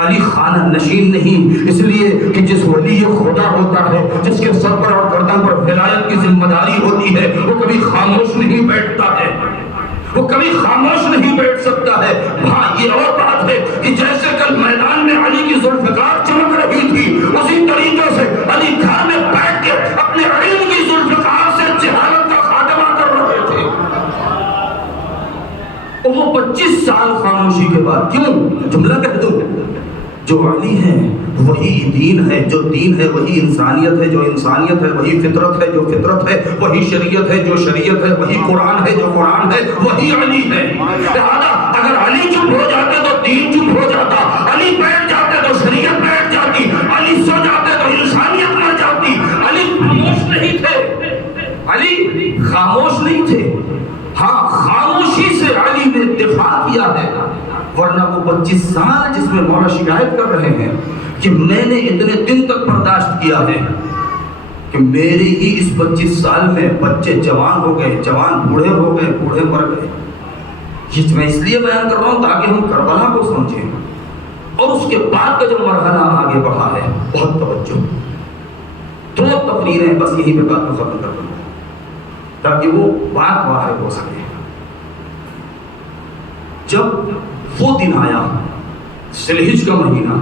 علی خانہ نشین نہیں، اس لیے کہ جس ولی خدا ہوتا ہے، جس کے سر پر اور گردن پر ولایت کی ذمہ داری ہوتی ہے، وہ کبھی خاموش نہیں بیٹھتا ہے، وہ کبھی خاموش نہیں بیٹھ سکتا ہے۔ ہاں یہ اور بات ہے کہ جیسے کل میدان میں علی کی ذوالفقار چمک رہی تھی، اسی طریقے سے علی گھر میں بیٹھ کے اپنے علم کی ذوالفقار سے جہالت کا خاتمہ کر رہے تھے۔ وہ 25 سال خاموشی کے بعد، کیوں جملہ کہہ دوں، جو علی ہے وہی دین ہے، جو دین ہے وہی انسانیت ہے، جو انسانیت ہے وہی فطرت ہے، جو فطرت ہے وہی شریعت ہے، جو شریعت ہے وہی قرآن ہے، جو قرآن ہے وہی علی ہے۔ لہذا اگر علی چپ ہو جاتے تو دین چپ ہو جاتا، علی بیٹھ جاتے تو شریعت بیٹھ جاتی، علی سو جاتے تو انسانیت مر جاتی۔ علی خاموش نہیں تھے، علی خاموش نہیں تھے، ہاں خاموشی سے علی نے دفاع کیا ہے، ورنہ وہ 25 سال جس میں مولا شکایت کر رہے ہیں کہ میں نے اتنے دن تک برداشت کیا ہے کہ میری ہی اس 25 سال میں بچے جوان ہو گئے، جوان بوڑھے ہو گئے، بوڑھے مر گئے۔ یہ میں اس لیے بیان کر رہا ہوں تاکہ ہم کربلا کو سمجھیں، اور اس کے بعد کا جو مرحلہ آگے بڑھا ہے، بہت توجہ، 2 تقریریں بس یہی پہ بات کو ختم کر دوں تاکہ وہ بات واضح ہو سکے۔ جب وہ دن آیا، ذی الحجہ کا مہینہ،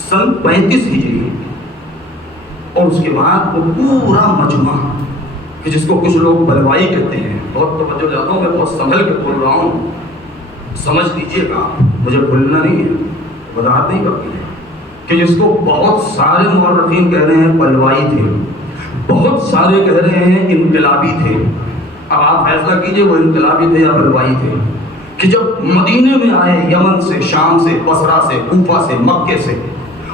سن 35 ہجری، اور اس کے بعد وہ پورا مجمع کہ جس کو کچھ لوگ بلوائی کہتے ہیں، بہت توجہ دیتا ہوں، میں بہت سنبھل کے بول رہا ہوں، سمجھ لیجیے گا، مجھے بھولنا نہیں ہے، وضاحت نہیں کرتی ہے، کہ جس کو بہت سارے مورخین کہہ رہے ہیں بلوائی تھے، بہت سارے کہہ رہے ہیں انقلابی تھے۔ اب آپ فیصلہ کیجئے وہ انقلابی تھے یا بلوائی تھے، کہ جب مدینے میں آئے یمن سے، شام سے، بصرہ سے، کوفہ سے، مکے سے،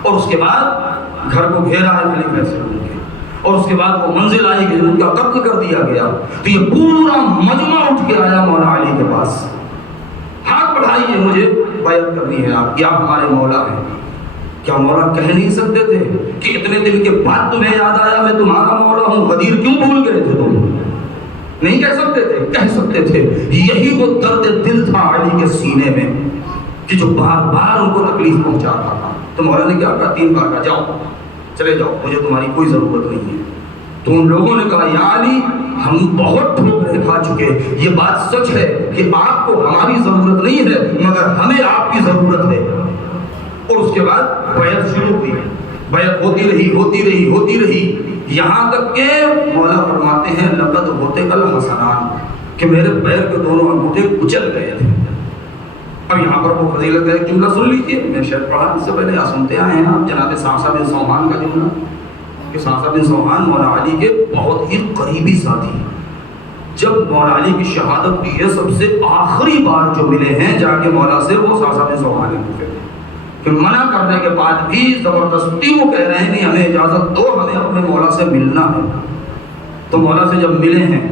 اور اس کے بعد گھر کو گھیرا ہے خلیفہ سے ان کے، اور اس کے بعد وہ منزل آئی کہ ان کا قتل کر دیا گیا، تو یہ پورا مجمع اٹھ کے آیا مولا علی کے پاس، ہاتھ بڑھائیے مجھے بیعت کرنی ہے آپ کی، آپ ہمارے مولا ہیں۔ کیا مولا کہہ نہیں سکتے تھے کہ اتنے دن کے بعد تمہیں یاد آیا میں تمہارا مولا ہوں، غدیر کیوں بھول گئے تھے تم؟ نہیں کہہ سکتے تھے؟ کہہ سکتے تھے۔ یہی وہ درد دل تھا علی کے سینے میں کہ جو بار بار ان کو تکلیف پہنچا رہا تھا۔ تو مولا نے کیا کہا؟ 3 بار کہا جاؤ چلے جاؤ، مجھے تمہاری کوئی ضرورت نہیں ہے۔ تو ان لوگوں نے کہا یا علی ہم بہت ٹھوکریں کھا چکے، یہ بات سچ ہے کہ آپ کو ہماری ضرورت نہیں ہے مگر ہمیں آپ کی ضرورت ہے۔ اور اس کے بعد بیعت شروع ہوئی، بیعت ہوتی رہی یہاں تک کہ مولا فرماتے ہیں لقد ہوتے کل حسنان، کہ میرے پیر کے دونوں انگوٹھے کچل گئے تھے۔ اب یہاں پر وہ فضیلت ہے، جملہ سن لیجیے، میں شاید پڑھا اس سے پہلے یا سنتے آئے ہیں آپ، جناب صعصع بن سوحان کا جملہ، کہ صعصع بن سوحان مولا علی کے بہت ہی قریبی ساتھی، جب مولا علی کی شہادت کی ہے سب سے آخری بار جو ملے ہیں جا کے مولا سے، وہ صعصع بن سوحان نے پوچھے کہ منع کرنے کے بعد بھی زبردستی وہ کہہ رہے ہیں نہیں ہمیں اجازت دو، ہمیں اپنے مولا سے ملنا ہے۔ تو مولا سے جب ملے ہیں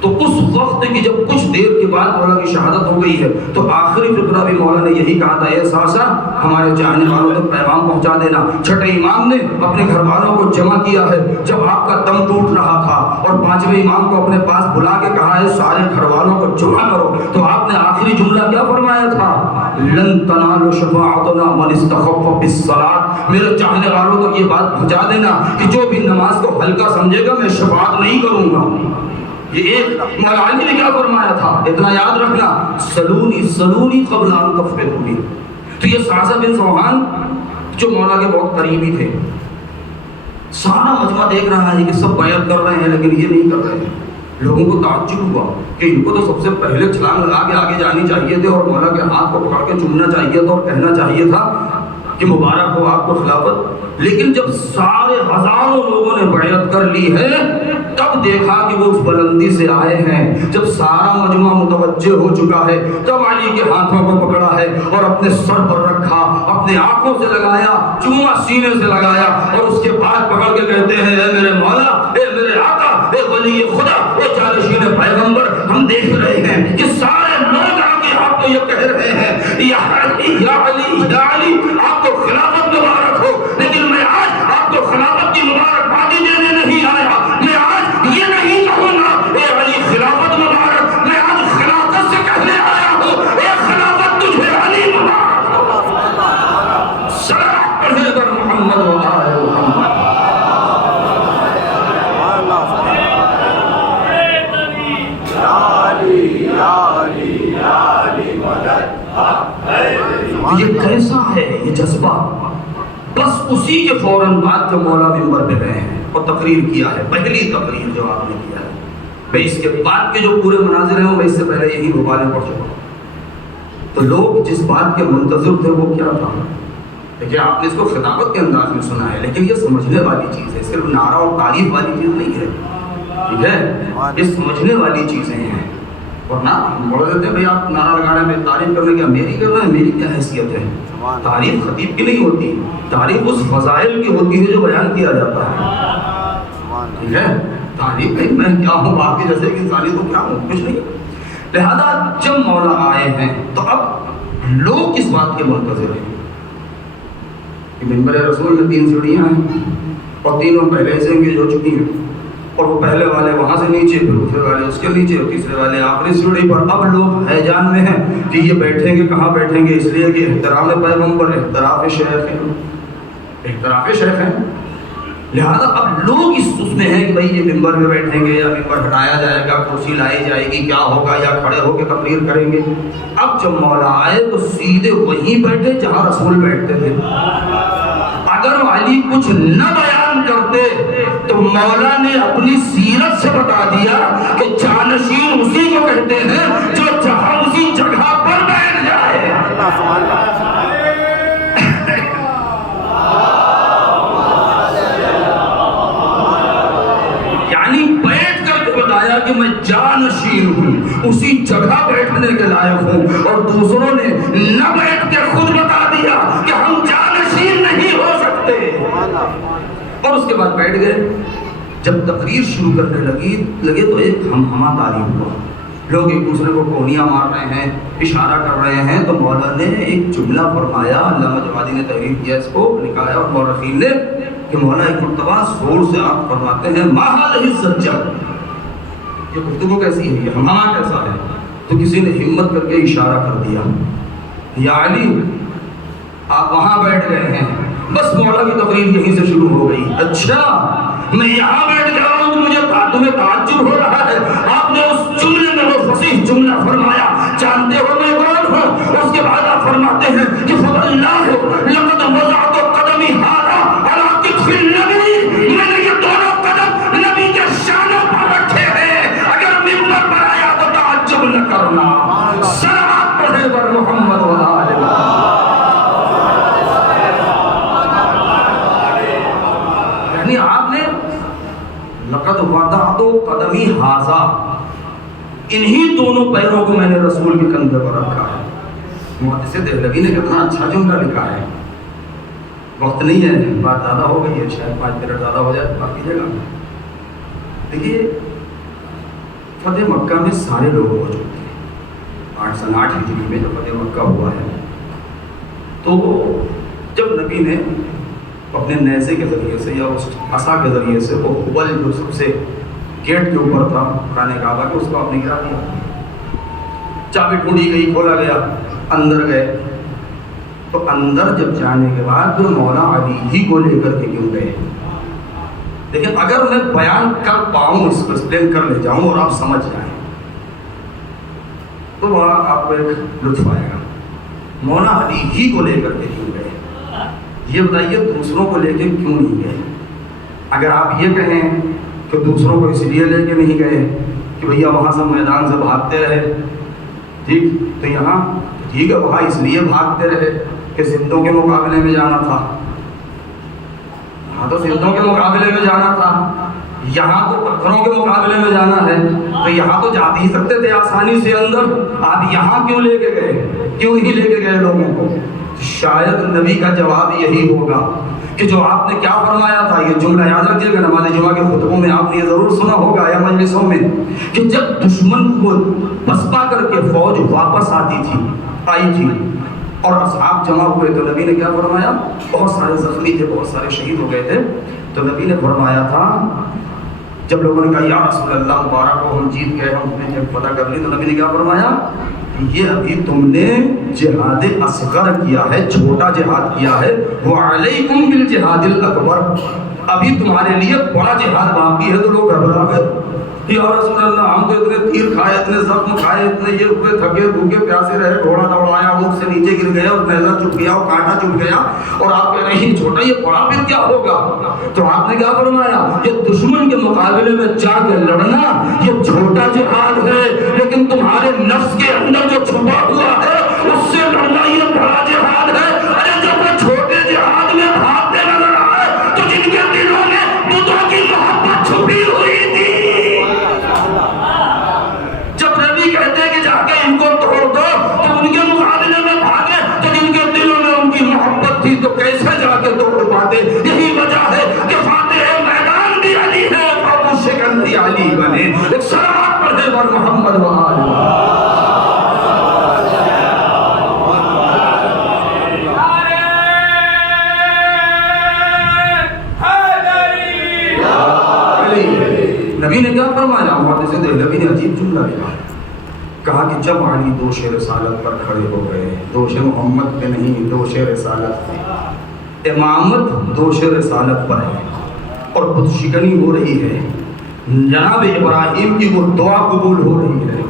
تو اس وقت کی جب کچھ دیر کے بعد مولا کی شہادت ہو گئی ہے تو آخری فقرہ بھی مولا نے یہی کہا تھا، اے صعصع ہمارے چاہنے والوں تک پیغام پہنچا دینا۔ چھٹے امام نے اپنے گھر والوں کو جمع کیا ہے جب آپ کا دم ٹوٹ رہا تھا، اور 5ویں امام کو اپنے پاس بلا کے کہا ہے سارے گھر والوں کو جمع کرو، تو آپ نے آخری جملہ کیا فرمایا تھا؟ لن تنالوا شفاعتنا من استخف بالصلاۃ، میرے چاہنے والوں تک یہ بات پہنچا دینا کہ جو بھی نماز کو ہلکا سمجھے گا میں شفاعت نہیں کروں گا۔ یہ ایک مولا علی نے کیا فرمایا تھا اتنا یاد رکھنا، سلونی قبل ان تفقدونی۔ تو یہ صعصع بن سوحان جو مولا کے بہت قریبی تھے، سارا مجمع دیکھ رہا ہے کہ سب بیعت کر رہے ہیں لیکن یہ نہیں کر رہے ہیں۔ لوگوں کو تعجب ہوا کہ ان کو تو سب سے پہلے چھلانگ لگا کے آگے جانی چاہیے تھے اور مولا کے ہاتھ کو پکڑ کے چومنا چاہیے تھا اور کہنا چاہیے تھا کہ مبارک ہو آپ کو خلافت، لیکن جب سارے ہزاروں لوگوں نے بیعت کر لی ہے تب دیکھا کہ وہ اس بلندی سے آئے ہیں۔ جب سارا مجمع متوجہ ہو چکا ہے تب علی کے ہاتھوں کو پکڑا ہے اور اپنے سر پر رکھا، اپنے آنکھوں سے لگایا، چوما سینے سے لگایا، اور اس کے بعد پکڑ کے کہتے ہیں اے میرے مولا، اے میرے آقا، اے ولی خدا، اے جانشین پیغمبر، ہم دیکھ رہے ہیں کہ سارے لوگ آگے آپ کو یہ کہہ رہے ہیں یا علی یا علی یا علی آپ کو خلافت مبارک ہو، لیکن میں آج آپ کو خلافت کی مبارکبادی دینے نہیں آیا، میں آج یہ نہیں کہوں گا اے علی خلافت مبارک، میں آج خلافت سے کہنے آیا ہوں اے خلافت تجھے علی مبارک ہو۔ صلوات پڑھے کر محمد و آل محمد۔ یہ کیسا ہے یہ جذبہ؟ بس اسی کے فوراً بعد جو مولا منبر پہ گئے ہیں اور تقریر کیا ہے، پہلی تقریر جو آپ نے کیا ہے، میں اس کے بعد کے جو پورے مناظر ہیں وہ میں اس سے پہلے یہی مبالغ پڑھ چکا ہوں۔ تو لوگ جس بات کے منتظر تھے وہ کیا تھا؟ دیکھیے آپ نے اس کو خطابت کے انداز میں سنا ہے لیکن یہ سمجھنے والی چیز ہے، صرف نعرہ اور تعریف والی چیز نہیں ہے، ٹھیک ہے؟ یہ سمجھنے والی چیزیں ہیں۔ ورنہ ہم بول دیتے ہیں بھائی آپ نعرہ لگانے میں تعریف کرنے کی میری کر رہے ہیں، میری کیا حیثیت ہے؟ تعریف خطیب کی نہیں ہوتی، تعریف اس فضائل کی ہوتی ہے جو بیان کیا جاتا ہے، ٹھیک ہے؟ تعریف نہیں میں کیا ہوں باقی جیسے کہ انسانی تو کیا ہوں، کچھ نہیں۔ لہذا جب مولا آئے ہیں تو اب لوگ کس بات کے منتظر ہیں کہ منبر رسول میں 3 سیڑھیاں ہیں اور تینوں پہلے سے انگیج ہو چکی ہیں، اور وہ پہلے والے وہاں سے نیچے، پھر دوسرے والے اس کے نیچے، اور تیسرے والے آخری سیڑھی پر۔ اب لوگ ہیجان میں ہیں کہ یہ بیٹھیں گے کہاں بیٹھیں گے، اس لیے کہ احترام پیغمبر، احتراف شیخ ہیں، لہذا اب لوگ اس میں ہیں کہ بھائی یہ منبر میں بیٹھیں گے یا منبر ہٹایا جائے گا، کرسی لائی جائے گی، کیا ہوگا، یا کھڑے ہو کے تقریر کریں گے۔ اب جب مولا آئے تو سیدھے وہیں بیٹھے جہاں رسول بیٹھتے تھے۔ اگر علی کچھ نہ بیان کرتے فرماتے تو مولا نے اپنی سیرت سے بتا دیا کہ جانشین اسی کو کہتے ہیں جو جہاں اسی جگہ پر بیٹھ جائے. یعنی بیٹھ کر کے بتایا کہ میں جانشین ہوں, اسی جگہ بیٹھنے کے لائق ہوں, اور دوسروں نے نہ بیٹھ کے خود بتا دیا کہ ہم جانشین نہیں ہو سکتے. اور اس کے بعد بیٹھ گئے. جب تقریر شروع کرنے لگے تو ایک ہمہمہ طاری ہوا, لوگ ایک دوسرے کو کونیاں مار رہے ہیں, اشارہ کر رہے ہیں. تو مولا نے ایک جملہ فرمایا, علامہ جوادی نے تحریر کیا, اس کو نکایا اور مورخین نے, کہ مولا ایک مرتبہ زور سے آپ فرماتے ہیں ما هذه الزجہ, یہ گفتگو کیسی ہے, یہ ہمہمہ کیسا ہے. تو کسی نے ہمت کر کے اشارہ کر دیا, یا علی آپ وہاں بیٹھ گئے ہیں. بس مولا کی تقریر یہیں سے شروع ہو گئی. اچھا میں یہاں بیٹھ گیا ہوں تو مجھے تمہیں تعجب ہو رہا ہے, آپ نے اس جملے میں وہ فصیح جملہ فرمایا, جانتے ہو میں کون ہوں. اس کے بعد آپ فرماتے ہیں کہ فواللہ لقد وضعت قدمی ھذا علی کتف النبی, میں نے یہ دونوں قدم نبی کے شانوں پر رکھے ہیں. اگر منبر پر آیا تو تعجب نہ کرنا. صلوات پڑھے بر محمد و آل محمد. یعنی آپ نے لقد وضعت قدمی ھذا, انہی دونوں پیروں کو میں نے رسول کے کندھے پر رکھا ہے. محدث دہلوی نے کتنا اچھا جملہ لکھا ہے. وقت نہیں ہے, بات زیادہ ہو گئی ہے, شاید 5 منٹ زیادہ ہو جائے, معاف کیجیے گا. دیکھیے فتح مکہ میں سارے لوگ موجود تھے. 808 ہجری میں جو فتح مکہ ہوا ہے, تو جب نبی نے اپنے نیزے کے ذریعے سے یا اس عصا کے ذریعے سے وہ حبل جو سب سے گیٹ کے اوپر تھا خانہ کعبہ کے, اس کو آپ نے گرا دیا. چابی ڈھونڈی گئی, کھولا گیا, اندر گئے. تو اندر جب جانے کے بعد مولا علی ہی کو لے کر کے کیوں گئے. لیکن اگر میں بیان کر پاؤں, اس کو ایکسپلین کر لے جاؤں اور آپ سمجھ جائیں تو وہاں آپ کو ایک لطف آئے گا. مولا علی ہی کو لے کر کے کیوں گئے, یہ بتائیے دوسروں کو لے کے کیوں نہیں گئے. اگر آپ یہ کہیں کہ دوسروں کو اس لیے لے کے نہیں گئے کہ بھیا وہاں سے میدان سے بھاگتے رہے, ٹھیک, تو یہاں ٹھیک ہے وہاں اس لیے بھاگتے رہے کہ زندوں کے مقابلے میں جانا تھا, ہاں تو زندوں کے مقابلے میں جانا تھا, یہاں تو پتھروں کے مقابلے میں جانا ہے, تو یہاں تو جا ہی سکتے تھے آسانی سے اندر. آپ یہاں کیوں لے کے گئے, کیوں نہیں لے کے گئے لوگوں کو. شاید نبی کا جواب یہی ہوگا کہ جو آپ نے کیا فرمایا تھا. یہ جملہ یاد رکھیے گا, نماز جمعہ کے خطبوں میں آپ نے یہ ضرور سنا ہوگا یا مجلسوں میں, کہ جب دشمن کو پسپا کر کے فوج واپس آئی تھی اور اصحاب جمع ہوئے, تو نبی نے کیا فرمایا. بہت سارے زخمی تھے, بہت سارے شہید ہو گئے تھے. تو نبی نے فرمایا تھا, جب لوگوں نے کہا یا رسول اللہ مبارک ہو, ہم جیت گئے, ہم نے جنگ فتح کر لی, تو نبی نے کیا فرمایا, یہ ابھی تم نے جہاد اصغر کیا ہے, چھوٹا جہاد کیا ہے. وعلیکم بالجہاد الاکبر, ابھی تمہارے لیے بڑا جہاد باقی ہے. تو لوگ گھبرا گئے, یا رسول اللہ ہم تو اتنے تیر کھائے, اتنے زخم کھائے, اتنے یہ ہوئے, تھکے بھوکے پیاسے رہے, گھوڑا دوڑایا, اونٹ سے نیچے گر گیا, اور نیزہ چپ گیا, اور کانٹا چپ گیا, اور آپ کہہ رہے ہیں چھوٹا, یہ بڑا پھر کیا ہوگا. تو آپ نے کیا فرمایا, یہ دشمن کے مقابلے میں جا کے لڑنا یہ چھوٹا جہاد ہے, لیکن تمہارے نفس کے اندر جو چھپا ہوا ہے اس سے لڑنا یہ بڑا جہاد ہے. ارے جب وہ چھوٹے جہاد میں بھاگتے نظر آئے تو جن کے دلوں میں بتوں کی محبت چھپی ہوئی تھی, جب نبی کہتے کہ جا کے ان کو توڑ دو تو ان کے مقابلے میں بھاگے, تو جن کے دلوں میں ان کی محبت تھی تو کیسے جا کے توڑ پاتے. یہی وجہ ہے کہ فاتح میدان بھی علی ہے, ابو شکن بھی علی بنے. ایک صلوات پڑھے بر محمد و آل محمد. نبی نے کیا فرمایا, محدث دہلوی نے عجیب جملہ لکھا, کہا کہ جب علی دوش رسالت پر کھڑے ہو گئے, دوش محمد پہ نہیں, دوش رسالت پہ, امامت دوش رسالت پر ہے اور خود شکنی ہو رہی ہے. جناب ابراہیم کی وہ دعا قبول ہو رہی ہے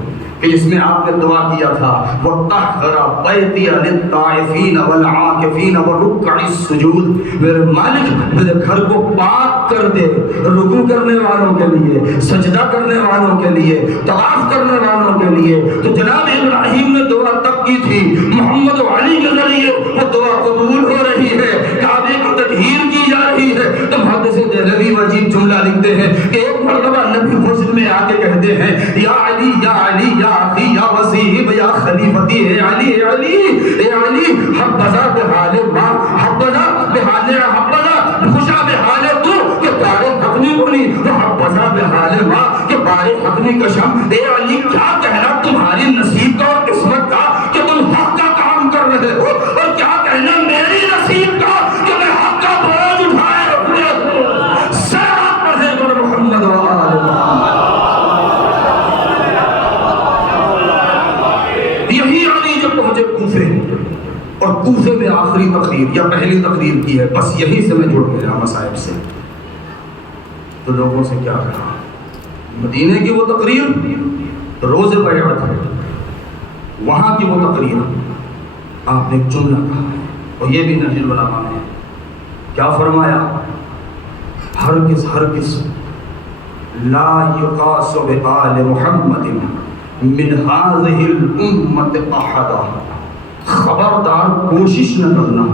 کہ جس میں آپ نے دعا کیا تھا وَطَهَّرَ بَيْتِيَ لِلطَّائِفِينَ وَالْعَاكِفِينَ وَرُكَّعِ السُّجُودِ، میرے مالک میرے گھر کو پاک کر دے رکوع کرنے والوں کے لیے، سجدہ کرنے والوں کے لیے، طواف کرنے والوں کے لیے۔ تو جناب ابراہیم نے دعا تب کی تھی، محمد و علی کے ذریعے وہ دعا قبول ہو رہی ہے، کعبے کی تطہیر کی جا رہی ہے۔ تو محدث دہلوی عجیب جملہ لکھتے ہیں کہ ایک مرتبہ نبی حسن میں آ کے کہتے ہیں یا علی یا علی یا اخی یا وصیب یا خلیفتی، اے علی اے علی اے علی، حبذا بحال ما حبذا بحال حبذا خوشا بحال تو کہ بارے حقنی بنی، حبذا بحال ما کہ بارے حقنی کشم۔ اے علی کیا کہنا تمہاری نصیب کا اور قسمت کا کہ تم حق کا کام کر رہے ہو، اور کیا کہنا میری نصیب کا کہ میں حق کا بوجھ اٹھائے رکھنے ہوں۔ سلام پڑھے پر محمد و آل محمد۔ یہی علی جب پہنچے کوفے، اور کوفے میں آخری تقریر یا پہلی تقریر کی ہے، بس یہی سے میں جڑ گیا مصائب سے۔ تو لوگوں سے کیا کہا، مدینے کی وہ تقریر روز بیعت ہے، وہاں کی وہ تقریر آپ نے ایک جملہ کہا ہے، اور یہ بھی نہج البلاغہ میں کیا فرمایا، ہرگز ہرگز لا یقاس بآل محمد من هذه الامت احدا، خبردار کوشش نہ کرنا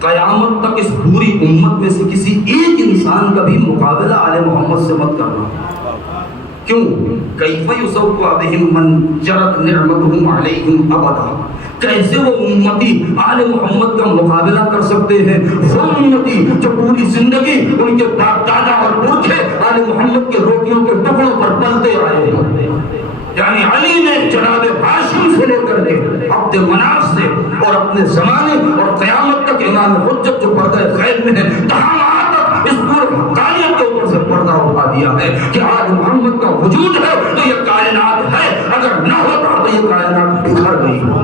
قیامت تک اس پوری امت میں سے کسی ایک انسان کا بھی مقابلہ آل محمد سے مت کرنا۔ کیوں؟ کیف یسوق بہم من جرت نعمتہم علیہم ابدا، کیسے وہ امتی آل محمد کا مقابلہ کر سکتے ہیں، وہ امتی جو پوری زندگی ان کے باپ دادا اور پرکھے آل محمد کے روٹیوں کے ٹکڑوں پر پلتے آئے ہیں۔ یعنی علی نے جناب ہاشم سے لے کر کے عبد مناف سے اور اپنے زمانے اور قیامت تک امام حجت جو پردہ خیر میں ہے تمام تک اس پورے حقانیت کے اوپر سے پردہ اٹھا دیا ہے کہ آج محمد کا وجود ہے تو یہ کائنات ہے، اگر نہ ہوتا تو یہ کائنات بکھر گئی ہو۔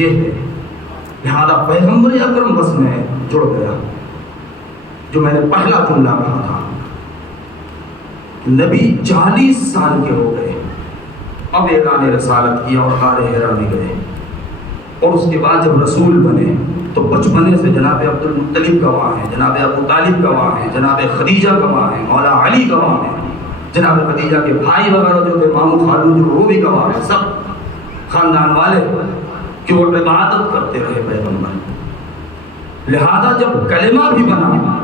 یہ ہے لہذا پیغمبر اکرم بس میں جڑ گیا، جو میں نے پہلا جملہ کہا تھا، نبی 40 سال کے ہو گئے، اب اعلان رسالت کیا اور غار حرا میں گئے، اور اس کے بعد جب رسول بنے تو بچپنے سے جناب عبد المطلب گواہ ہیں، جناب ابو طالب گواہ ہیں، جناب خدیجہ گواہ ہیں، مولا علی گواہ ہیں، جناب خدیجہ کے بھائی وغیرہ جو تھے مامو خالو جو وہ بھی گواہ ہیں، سب خاندان والے کہ وہ عبادت کرتے رہے پیغمبر۔ لہذا جب کلمہ بھی بنا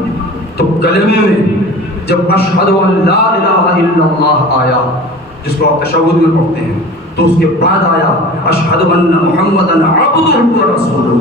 تو کلمے میں جب اشہد ان لا الہ الا اللہ آیا، جس کو آپ تشہد میں پڑھتے ہیں، تو اس کے بعد آیا اشہد ان محمدًا عبدہ و رسولہ،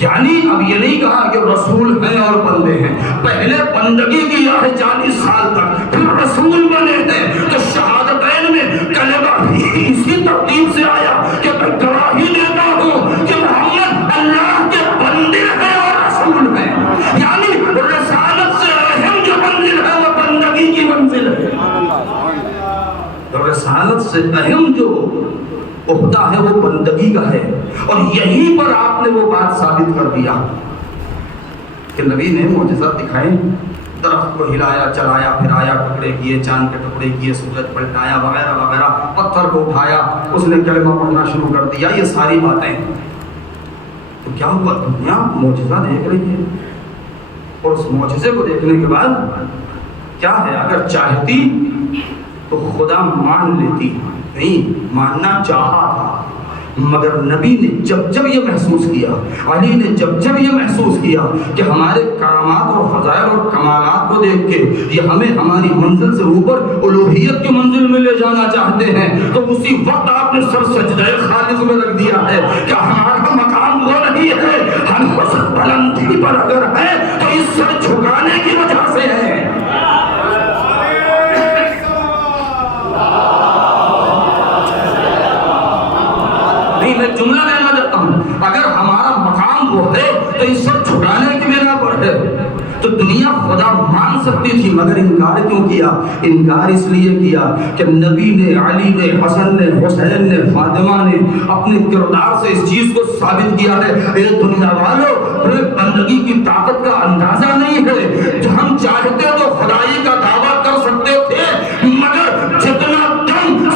یعنی اب یہ نہیں کہا کہ رسول ہیں اور بندے ہیں، پہلے بندگی کیا ہے 40 سال تک، پھر رسول بنے ہیں، تو شہادتین میں کلمہ بھی اسی ترتیب سے آیا کہ میں گواہی دیتا ہوں کہ محمد اللہ کے بندے ہیں اور رسول ہیں، یعنی رسالت سے اہم جو منزل ہے وہ بندگی کی منزل ہے، رسالت سے اہم جو عہدہ ہے وہ بندگی کا ہے، اور یہیں پر آپ نے وہ بات ثابت کر دیا کہ نبی نے معجزات دکھائے، درخت کو ہلایا، چلایا، پھرایا، ٹکڑے کیے، چاند کے ٹکڑے کیے، سورج پلٹایا وغیرہ وغیرہ، پتھر کو اٹھایا، اس نے کلمہ پڑھنا شروع کر دیا، یہ ساری باتیں۔ تو کیا ہوا، دنیا معجزہ دیکھ رہی ہے، اور اس معجزے کو دیکھنے کے بعد کیا ہے، اگر چاہتی تو خدا مان لیتی، نہیں ماننا چاہا تھا، مگر نبی نے جب یہ محسوس کیا، علی نے جب یہ محسوس کیا کہ ہمارے کرامات اور فضائل اور کمالات کو دیکھ کے یہ ہمیں ہماری منزل سے اوپر الوہیت کی منزل میں لے جانا چاہتے ہیں، تو اسی وقت آپ نے سر سجدہ خالق میں رکھ دیا ہے کہ ہمارا مقام وہ نہیں ہے، ہم اس بلندی پر اگر ہے تو اس سر جھکانے کی وجہ سے ہے۔ میں جملہ کہنا چاہتا ہوں، اگر ہمارا مقام وہ ہے تو اس سب چھڑانے کی بنا پر ہے، تو دنیا خدا مان سکتی تھی، مگر انکار کیوں کیا؟ انکار اس لیے کیا کہ نبی نے، علی نے، حسن نے، حسین نے، فاطمہ نے اپنے کردار سے اس چیز کو ثابت کیا ہے، اے دنیا والو، بندگی کی طاقت کا اندازہ نہیں ہے، جو ہم چاہتے تو خدائی کا دعویٰ کر سکتے تھے، مگر جتنا دم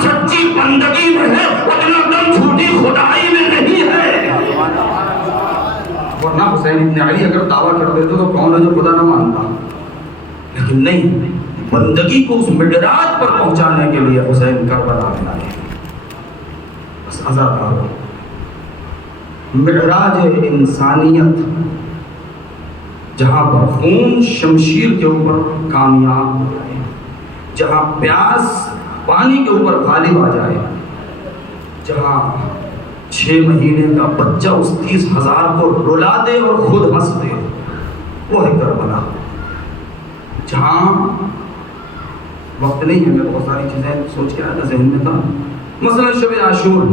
حسین ابن علی اگر دعویٰ کر دیتے تو کون ہے جو خدا نہ مانتا، لیکن نہیں، بندگی کو اس معراج پر پہنچانے کے لیے حسین کربلا میں آئے. بس آزاد رہو. معراج انسانیت جہاں پر خون شمشیر کے اوپر کامیاب ہو جائے، جہاں پیاس پانی کے اوپر غالب آ جائے، جہاں 6 مہینے کا بچہ اس 30,000 کو رلا دے اور خود ہنس دے، وہ ہے کربلا. جہاں وقت نہیں ہے، میں بہت ساری چیزیں سوچ کے آیا تھا، ذہن میں تھا. مثلا شب عاشور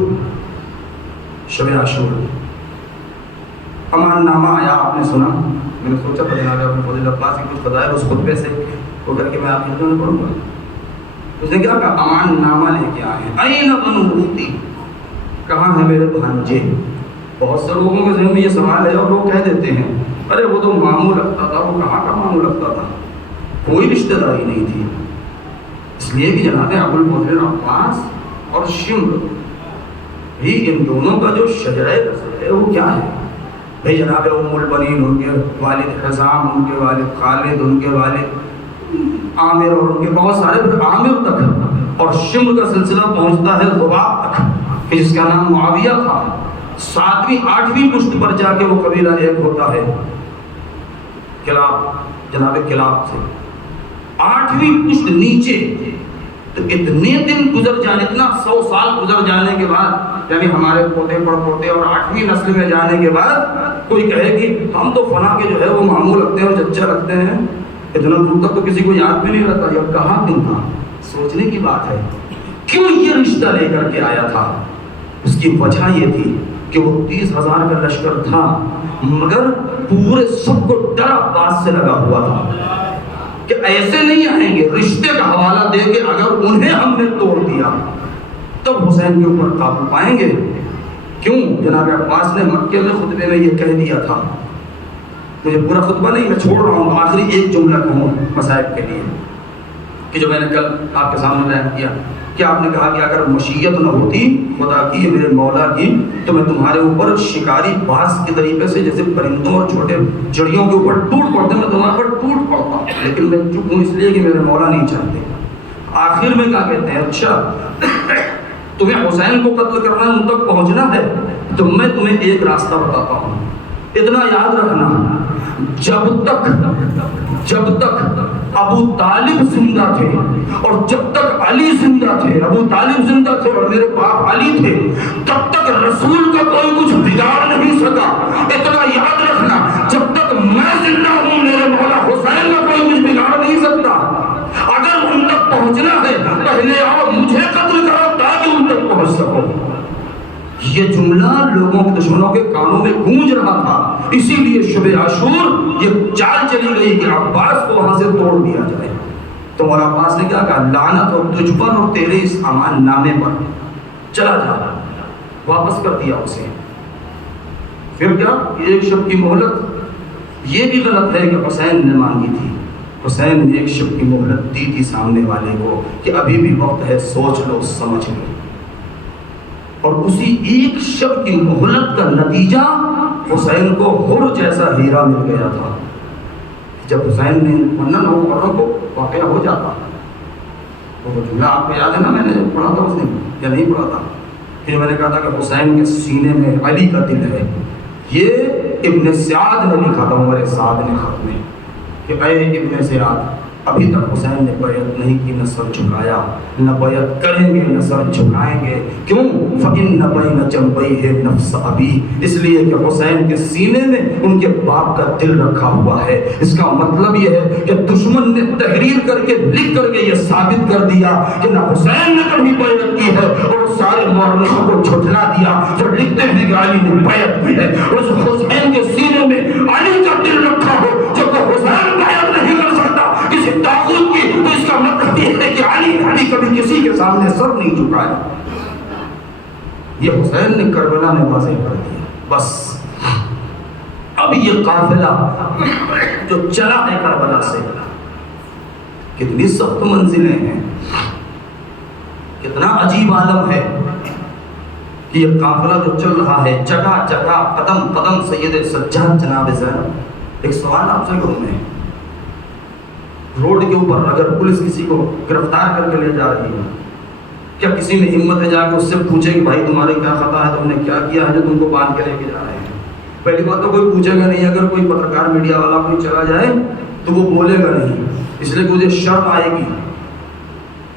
امان نامہ آیا، آپ نے سنا. میں نے سوچا تھا جناب ابو فضل عباس کی کچھ فضائل اس خطبے سے وہ کر کے میں آپ کے میں پڑھوں گا. اس نے کیا کہا؟ امان نامہ لے کے آئے. این بنو اختی، کہاں ہے میرے بھانجے؟ بہت سے لوگوں کے ذہن میں یہ سوال ہے اور لوگ کہہ دیتے ہیں ارے وہ تو ماموں لگتا تھا. وہ کہاں کا ماموں لگتا تھا؟ کوئی رشتہ داری نہیں تھی. اس لیے کہ جناب ابو الفضل عباس اور شمر بھی ان دونوں کا جو شجرہ نسل ہے وہ کیا ہے بھائی؟ جناب ام البنین ان کے والد حزام، ان کے والد خالد، ان کے والد عامر اور ان کے بہت سارے، پھر عامر تک، اور شمر کا سلسلہ پہنچتا ہے ذباب تک کہ جس کا نام معاویہ تھا. 7ویں 8ویں پشت پر جا کے وہ قبیلہ ایک ہوتا ہے کلاب، جناب کلاب سے 8ویں پشت نیچے. تو اتنے دن گزر جانے، اتنا 100 سال گزر جانے کے بعد، یعنی ہمارے پوتے پڑ پوتے اور 8ویں نسل میں جانے کے بعد کوئی کہے کہ ہم تو فلاں کے جو ہے وہ ماموں لگتے ہیں اور چچا لگتے ہیں. اتنا دور تک تو کسی کو یاد بھی نہیں رہتا یہ کہاں دن تھا. سوچنے کی بات ہے کیوں یہ رشتہ لے کر کے آیا تھا. اس کی وجہ یہ تھی کہ وہ 30,000 کا لشکر تھا، مگر پورے سب کو ڈر عباس سے لگا ہوا تھا کہ ایسے نہیں آئیں گے، رشتے کا حوالہ دے کے اگر انہیں ہم نے توڑ دیا تب حسین کے اوپر قابو پائیں گے. کیوں؟ جناب عباس نے مکے میں خطبے میں یہ کہہ دیا تھا. مجھے پورا خطبہ نہیں، میں چھوڑ رہا ہوں، آخری ایک جملہ کہوں مصائب کے لیے کہ جو میں نے کل آپ کے سامنے بیان کیا کہ آپ نے کہا کہ اگر مشیت نہ ہوتی خدا کی، میرے مولا کی، تو میں تمہارے اوپر شکاری باز کے طریقے سے جیسے پرندوں اور چھوٹے چڑیوں کے اوپر ٹوٹ پڑتے میں تمہارے پر ٹوٹ پڑتا، لیکن میں چپ ہوں اس لیے کہ میرے مولا نہیں چاہتے. آخر میں کیا کہتے ہیں؟ اچھا تمہیں حسین کو قتل کرنا ہے، ان تک پہنچنا ہے، تو میں تمہیں ایک راستہ بتاتا ہوں. اتنا یاد رکھنا، جب تک ابو طالب زندہ تھے اور جب تک علی زندہ تھے، ابو طالب زندہ تھے اور میرے باپ علی تھے، تب تک رسول کا کوئی کچھ بگاڑ نہیں سکا. اتنا یاد رکھنا، جب تک میں زندہ ہوں میرے مولا حسین کا کوئی کچھ بگاڑ نہیں سکتا. اگر ان تک پہنچنا ہے پہلے آؤ مجھے قتل کرو تاکہ ان تک پہنچ سکو. یہ جملہ لوگوں کے دشمنوں کے کانوں میں گونج رہا تھا، اسی لیے شب عاشور یہ چال چلی گئی کہ عباس کو وہاں سے توڑ دیا جائے. تو مولا عباس نے کیا کہا؟ لعنت ہو تجھ پر اور تیرے اس امان نامے پر، چلا جا. واپس کر دیا اسے. پھر کیا؟ ایک شب کی مہلت. یہ بھی غلط ہے کہ حسین نے مانگی تھی. حسین نے ایک شب کی مہلت دی تھی سامنے والے کو کہ ابھی بھی وقت ہے، سوچ لو سمجھ لو. اور اسی ایک شب کی مہلت کا نتیجہ حسین کو حر جیسا ہیرا مل گیا تھا. جب حسین نے منن ہو کروں کو واقعہ ہو جاتا، وہ جملہ آپ کو یاد ہے نا، میں نے پڑھا تھا اس دن یا نہیں پڑھا تھا؟ پھر میں نے کہا تھا کہ حسین کے سینے میں علی کا دل ہے. یہ ابن سعد نے لکھا تھا، عمر سعد نے خط میں کہ اے ابن سعد، ابھی تک حسین نے بیعت نہیں کی، نہ سر جھکایا، نہ بیعت کریں گے نہ سر جھکائیں گے. کیوں؟ فَإِنَّ بَيْنَ جَنبَيْهِ نَفْسَ أَبِيهِ، اس لیے کہ حسین کے سینے میں ان کے باپ کا دل رکھا ہوا ہے. اس کا مطلب یہ ہے کہ دشمن نے تحریر کر کے لکھ کر کے یہ ثابت کر دیا کہ نہ حسین نے کبھی بیعت کی ہے، اور سارے مورخوں کو جھٹلا دیا جو لکھتے ہیں کہ علی نے بیعت کی ہے. اس حسین کے سینے میں علی کا دل رکھا ہو، جب وہ حسین بیعت نہیں کر سکتا کسی طاغوت کی، تو اس کا مطلب یہ ہے کہ علی نے کبھی کسی کے سامنے سر نہیں جھکایا. یہ حسین نے کربلا میں واضح کر دیا. بس اب یہ قافلہ جو چلا ہے کربلا سے، کتنی سخت منزلیں ہیں، کتنا عجیب عالم ہے یہ قافلہ جو چل رہا ہے جگہ جگہ قدم قدم سید سجاد جناب زینب. ایک سوال آپ سے کروں میں، روڈ کے اوپر اگر پولیس کسی کو گرفتار کر کے لے جا رہی ہے، کیا کسی میں ہمت ہے جا کے اس سے پوچھے کہ بھائی تمہارے کیا خطا ہے، تم نے کیا کیا ہے جو تم کو باندھ کے لے کے جا رہے ہیں؟ پہلی بات تو کوئی پوچھے گا نہیں. اگر کوئی پترکار میڈیا والا کوئی چلا جائے تو وہ بولے گا نہیں، اس لیے کہ مجھے شرم آئے گی،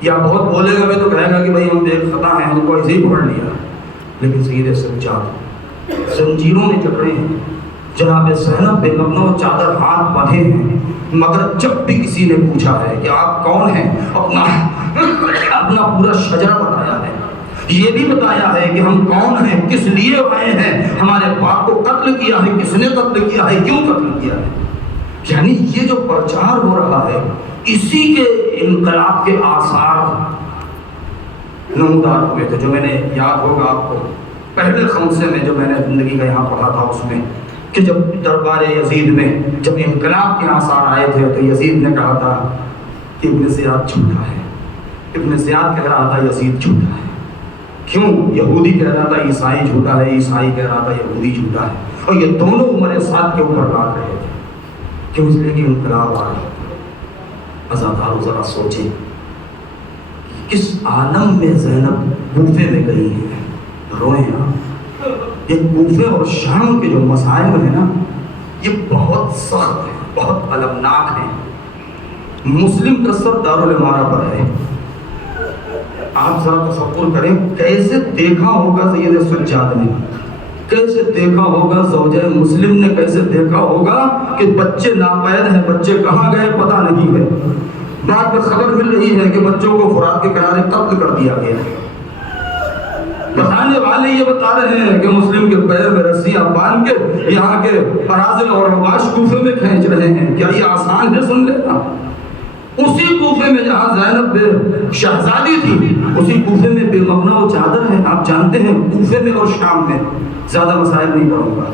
یا بہت بولے گا میں تو کہے گا کہ بھائی ہم ایک خطا ہیں، ہم کو ایسے ہی پکڑ لیا. لیکن سید سجاد زنجیروں میں جکڑے ہیں، جناب زینب بے مبنا چادر ہاتھ باندھے ہیں، مگر جب بھی کسی نے پوچھا ہے کہ آپ کون ہیں، اپنا پورا شجرہ بتایا ہے. یہ بھی بتایا ہے کہ ہم کون ہیں، کس لیے آئے ہیں، ہمارے باپ کو قتل کیا ہے، کس نے قتل کیا ہے، کیوں قتل کیا ہے. یعنی یہ جو پرچار ہو رہا ہے اسی کے انقلاب کے آثار نمودار ہوئے تھے. جو میں نے یاد ہوگا آپ کو پہلے خمسے میں جو میں نے زندگی کا یہاں پڑھا تھا، اس میں کہ جب دربار یزید میں جب انقلاب کے آثار آئے تھے تو یزید نے کہا تھا کہ ابن زیاد جھوٹا ہے. ابن زیاد کہہ رہا تھا یزید جھوٹا ہے. کیوں؟ یہودی کہہ رہا تھا عیسائی جھوٹا ہے، عیسائی کہہ رہا تھا یہودی جھوٹا ہے، اور یہ دونوں عمر سعد کے اوپر لاٹ رہے تھے. کیوں؟ اس لیے کہ انقلاب آ رہا ہے. عزادارو ذرا سوچیں کس عالم میں زینب کوفے میں گئی ہیں. روئیں آپ. یہ کوفے اور شام کے جو مسائل ہیں نا، یہ بہت سخت ہیں، بہت المناک ہیں. مسلم کا سر دارالعمارہ پر ہے. آپ ذرا تصور کریں کیسے دیکھا ہوگا سید سجاد نے، کیسے دیکھا ہوگا زوجہ مسلم نے، کیسے دیکھا ہوگا کہ بچے ناپید ہیں، بچے کہاں گئے پتہ نہیں ہے. بعد میں خبر مل رہی ہے کہ بچوں کو فرات کے کنارے قتل کر دیا گیا. بتانے والے یہ بتا رہے ہیں کہ مسلم کے پیر میں رسیاں باندھ کے یہاں کے پرازل اور حواش کوفے میں کھینچ رہے ہیں. کیا یہ آسان ہے سن لینا؟ اسی کوفے میں جہاں زینب بے شہزادی تھی، اسی کوفے میں بے مبنا و چادر ہے. آپ جانتے ہیں کوفے میں اور شام میں زیادہ مسائل نہیں پڑھوں گا.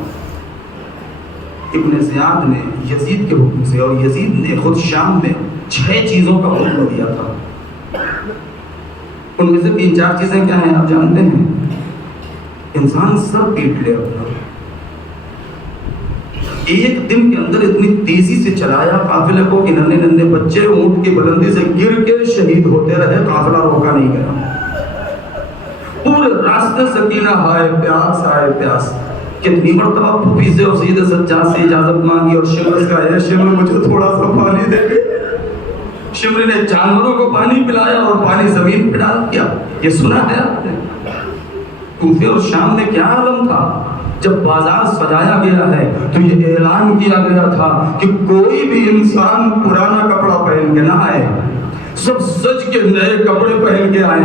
ابن زیاد نے یزید کے حکم سے، اور یزید نے خود شام میں 6 چیزوں کا حکم دیا تھا. ان میں سے 3-4 چیزیں کیا ہیں آپ جانتے ہیں؟ انسان سر پیٹ لے اپنا، ایک دن کے اندر اتنی تیزی سے چلایا قافلے کو کہ ننھے ننھے بچے اونٹ کی بلندی سے گر کے شہید ہوتے رہے، قافلہ روکا نہیں گیا. پورے راستے سکینہ ہائے پیاس ہائے پیاس. کتنی مرتبہ پھوپھی سے اور سید سجاد سے اجازت مانگی اور شمر کا ہے شمر مجھے تھوڑا سا پانی دے دے. شمر نے جانوروں کو پانی پلایا اور پانی زمین پہ ڈال دیا. یہ سنا ہے آپ نے؟ کوفے اور شام میں کیا عالم تھا. جب بازار سجایا گیا ہے تو یہ اعلان کیا گیا تھا کہ کوئی بھی انسان پرانا کپڑا پہن کے نہ آئے، سب سج کے نئے کپڑے پہن کے آئے.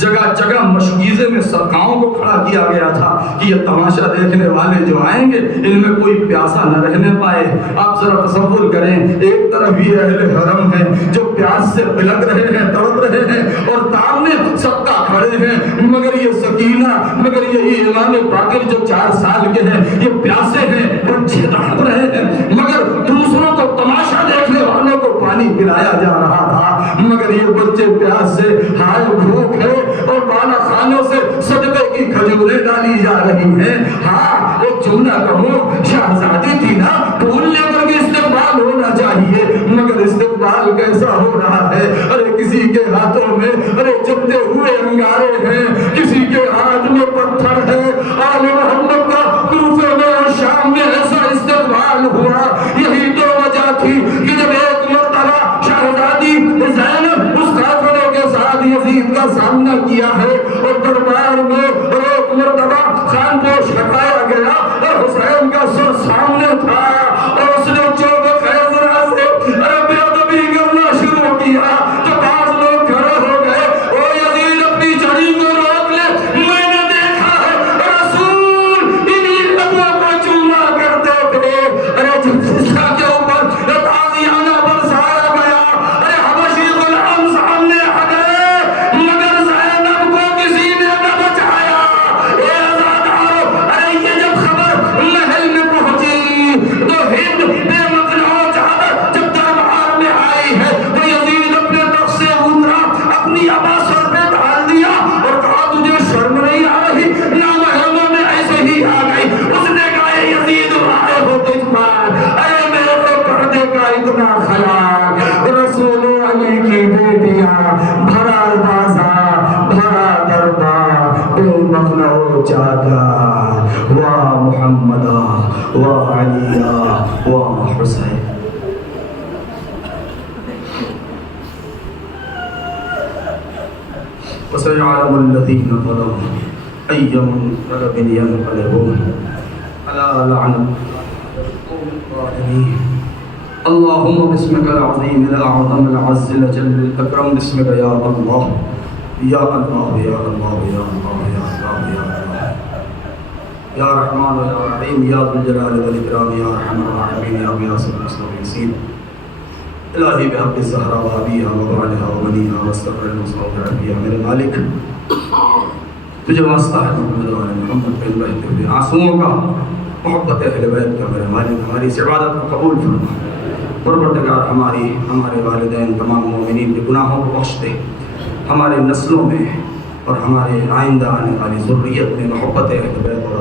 جگہ جگہ مشکیزے میں صدقاؤں کو کھڑا کیا گیا تھا کہ یہ تماشا دیکھنے والے جو آئیں گے ان میں کوئی پیاسا نہ رہنے پائے. آپ ذرا تصور کریں، ایک طرف یہ اہل حرم ہیں جو پیاس سے بلک رہے ہیں، تڑپ رہے ہیں، اور سامنے صدقہ کھڑے ہیں، مگر یہ سکینہ، مگر یہ امام باقر جو 4 سال کے ہیں یہ پیاسے ہیں، بچے تڑپ رہے ہیں، مگر دوسروں کو تماشا دیکھنے والوں کو پانی پلایا جا رہا تھا، مگر یہ بچے پیاس سے ہائے بھوک ہے اور بالا خانوں سے صدقے کی کھجوریں ڈالی جا رہی ہیں. ہاں ایک جملہ کہوں، شہزادی تھی نا، بھولنے پر بھی استقبال ہونا چاہیے، مگر استقبال کیسا ہو رہا ہے؟ ارے کسی کے ہاتھوں میں ارے جلتے ہوئے انگارے ہیں، کسی کے ہاتھ میں پتھر ہے. آل محمد کا کوفے میں اور شام میں ایسا استقبال ہوا. یہی تو وجہ تھی کہ جب ایک مرتبہ شہزادی زینب اس قافلے کے ساتھ یزید کا سامنا کیا ہے اور دربار میں ایک مرتبہ خان پوش ہٹایا گیا اور حسین کا سر سامنے تھا اور اس نے چوب خیزرہ سے بے ادبی کرنا شروع کیا تو بعض لوگ کھڑے ہو گئے، او یزید اپنی جڑی کو روک لے، میں نے دیکھا ہے رسول انہی لبوں کو چوما کرتے تھے. ارے جب ومحمد وعلي وحسين. وسيعلم الذين ظلموا أي منقلب ينقلبون ألا لعنة القوم الظالمين. اللهم باسمك العظيم الأعظم العز الأجل الأكرم باسمك يا الله يا الله يا الله يا الله يا الله يا الله يا رحمن يا رحيم يا ذو الجلال والإكرام يا أرحم الراحمين يا غياث المستغيثين. الہی بحق الزہرا وابیہا وبعلہا وبنیہا واستغفر المستغفر فیہا. میرے مالک تجھے واسطہ ہے محمد و آل محمد پہ بہتے ہوئے آنسوؤں کا، محبت اہل بیت کا میرے مالک ہماری اس عبادت کو قبول فرما. پروردگار ہمارے والدین تمام مومنین کے گناہوں کو بخش دے. ہمارے نسلوں میں اور ہمارے آئندہ آنے والی ذریت میں محبت اہل بیت اور